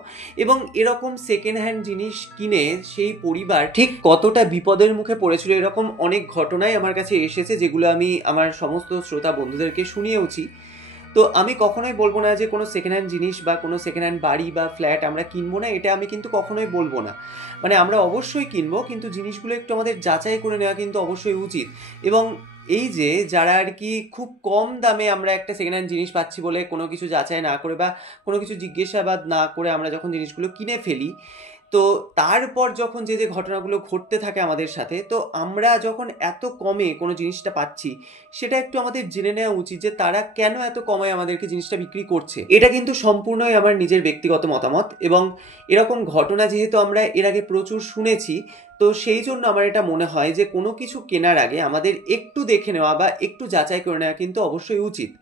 এবং এরকম সেকেন্ড হ্যান্ড জিনিস কিনে সেই পরিবার ঠিক কতটা বিপদের মুখে পড়েছিল এরকম অনেক ঘটনাই আমার কাছে এসেছে, যেগুলো আমি আমার সমস্ত শ্রোতা বন্ধুদেরকে শুনিয়েওছি। তো আমি কখনোই বলবো না যে কোনো সেকেন্ড হ্যান্ড জিনিস বা কোনো সেকেন্ড হ্যান্ড বাড়ি বা ফ্ল্যাট আমরা কিনবো না, এটা আমি কিন্তু কখনোই বলবো না। মানে আমরা অবশ্যই কিনবো, কিন্তু জিনিসগুলো একটু আমাদের যাচাই করে নেওয়া কিন্তু অবশ্যই উচিত। এবং এই যে যারা আর কি খুব কম দামে আমরা একটা সেকেন্ড হ্যান্ড জিনিস পাচ্ছি বলে কোনো কিছু যাচাই না করে বা কোনো কিছু জিজ্ঞাসাবাদ না করে আমরা যখন জিনিসগুলো কিনে ফেলি, তো তারপর যখন যে যে ঘটনাগুলো ঘটতে থাকে আমাদের সাথে, তো আমরা যখন এত কমে কোনো জিনিসটা পাচ্ছি সেটা একটু আমাদের জেনে নেওয়া উচিত যে তারা কেন এত কমে আমাদেরকে জিনিসটা বিক্রি করছে। এটা কিন্তু সম্পূর্ণই আমার নিজের ব্যক্তিগত মতামত এবং এরকম ঘটনা যেহেতু আমরা এর আগে প্রচুর শুনেছি, তো সেই জন্য আমার এটা মনে হয় যে কোনো কিছু কেনার আগে আমাদের একটু দেখে নেওয়া বা একটু যাচাই করে নেওয়া কিন্তু অবশ্যই উচিত।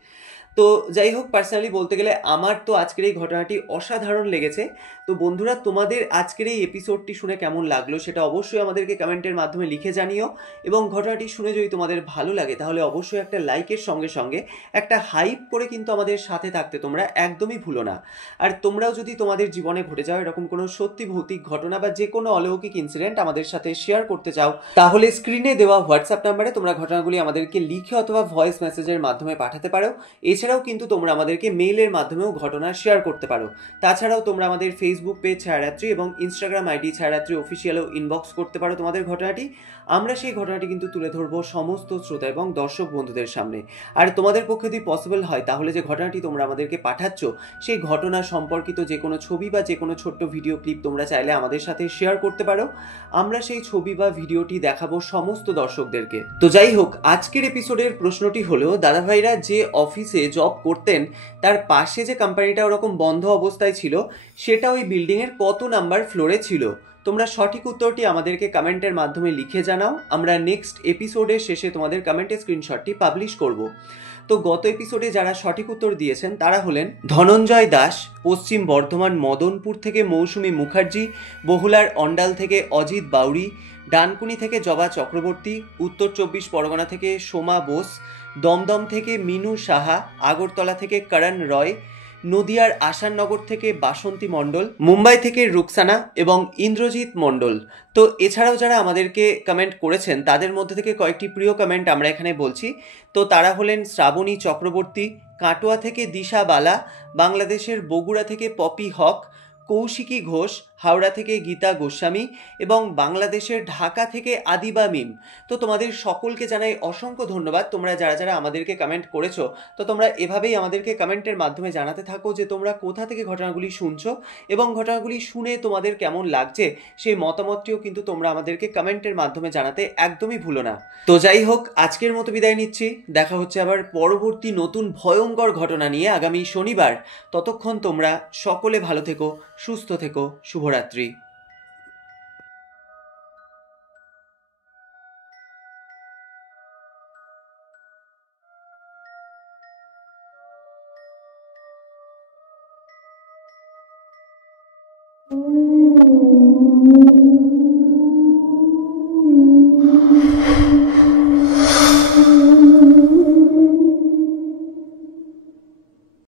তো যাই হোক, পার্সোনালি বলতে গেলে আমার তো আজকের এই ঘটনাটি অসাধারণ লেগেছে। তো বন্ধুরা, তোমাদের আজকের এই এপিসোডটি শুনে কেমন লাগলো সেটা অবশ্যই আমাদেরকে কমেন্টের মাধ্যমে লিখে জানিও। এবং ঘটনাটি শুনে যদি তোমাদের ভালো লাগে তাহলে অবশ্যই একটা লাইকের সঙ্গে সঙ্গে একটা হাইপ করে কিন্তু আমাদের সাথে থাকতে তোমরা একদমই ভুলো না। আর তোমরাও যদি তোমাদের জীবনে ঘটে যাওয়া এরকম কোনো সত্যি ভৌতিক ঘটনা বা যে কোনো অলৌকিক ইনসিডেন্ট আমাদের সাথে শেয়ার করতে চাও, তাহলে স্ক্রিনে দেওয়া হোয়াটসঅ্যাপ নাম্বারে তোমরা ঘটনাগুলি আমাদেরকে লিখে অথবা ভয়েস মেসেজের মাধ্যমে পাঠাতে পারো। এছাড়াও কিন্তু তোমরা আমাদেরকে মেইলের মাধ্যমেও ঘটনা শেয়ার করতে পারো। তাছাড়াও তোমরা আমাদের ফেসবুক ফেসবুক পেজ ছায়ারাত্রি এবং ইনস্টাগ্রাম আইডি ছায়ারাত্রি অফিসিয়ালও ইনবক্স করতে পারো তোমাদের ঘটনাটি। আমরা সেই ঘটনাটি কিন্তু তুলে ধরবো সমস্ত শ্রোতা এবং দর্শক বন্ধুদের সামনে। আর তোমাদের পক্ষে যদি পসিবল হয় তাহলে যে ঘটনাটি তোমরা আমাদেরকে পাঠাচ্ছ সেই ঘটনা সম্পর্কিত যে কোনো ছবি বা যে কোনো ছোট্ট ভিডিও ক্লিপ তোমরা চাইলে আমাদের সাথে শেয়ার করতে পারো। আমরা সেই ছবি বা ভিডিওটি দেখাবো সমস্ত দর্শকদেরকে। তো যাই হোক, আজকের এপিসোডের প্রশ্নটি হলো, দাদাভাইরা যে অফিসে জব করতেন তার পাশে যে কোম্পানিটা ওরকম বন্ধ অবস্থায় ছিল সেটা ওই বিল্ডিংয়ের কত নাম্বার ফ্লোরে ছিল? তোমরা সঠিক উত্তরটি আমাদেরকে কমেন্টের মাধ্যমে লিখে জানাও। আমরা নেক্সট এপিসোডের শেষে তোমাদের কমেন্টের স্ক্রিনশটটি পাবলিশ করব। তো গত এপিসোডে যারা সঠিক উত্তর দিয়েছেন তারা হলেন ধনঞ্জয় দাস, পশ্চিম বর্ধমান মদনপুর থেকে মৌসুমী মুখার্জি, বহুলার অন্ডাল থেকে অজিত বাউরি, ডানকুনি থেকে জবা চক্রবর্তী, উত্তর 24 পরগনা থেকে সোমা বোস, দমদম থেকে মিনু সাহা, আগরতলা থেকে করণ রয়, নদিয়ার আসাননগর থেকে বাসন্তী মণ্ডল, মুম্বাই থেকে রুকসানা এবং ইন্দ্রজিৎ মণ্ডল। তো এছাড়াও যারা আমাদেরকে কমেন্ট করেছেন তাদের মধ্যে থেকে কয়েকটি প্রিয় কমেন্ট আমরা এখানে বলছি। তো তারা হলেন শ্রাবণী চক্রবর্তী, কাটোয়া থেকে দিশা বালা, বাংলাদেশের বগুড়া থেকে পপি হক, কৌশিকী ঘোষ, হাওড়া থেকে গীতা গোস্বামী এবং বাংলাদেশের ঢাকা থেকে আদিবা মিম। তো তোমাদের সকলকে জানাই অসংখ্য ধন্যবাদ। তোমরা যারা যারা আমাদেরকে কমেন্ট করেছো, তো তোমরা এভাবেই আমাদেরকে কমেন্টের মাধ্যমে জানাতে থাকো যে তোমরা কোথা থেকে ঘটনাগুলি শুনছো এবং ঘটনাগুলি শুনে তোমাদের কেমন লাগছে সেই মতামতটিও কিন্তু তোমরা আমাদেরকে কমেন্টের মাধ্যমে জানাতে একদমই ভুলো না। তো যাই হোক, আজকের মতো বিদায় নিচ্ছি। দেখা হচ্ছে আবার পরবর্তী নতুন ভয়ঙ্কর ঘটনা নিয়ে আগামী শনিবার। ততক্ষণ তোমরা সকলে ভালো থেকো, সুস্থ থেকো। শুভরাত্রি।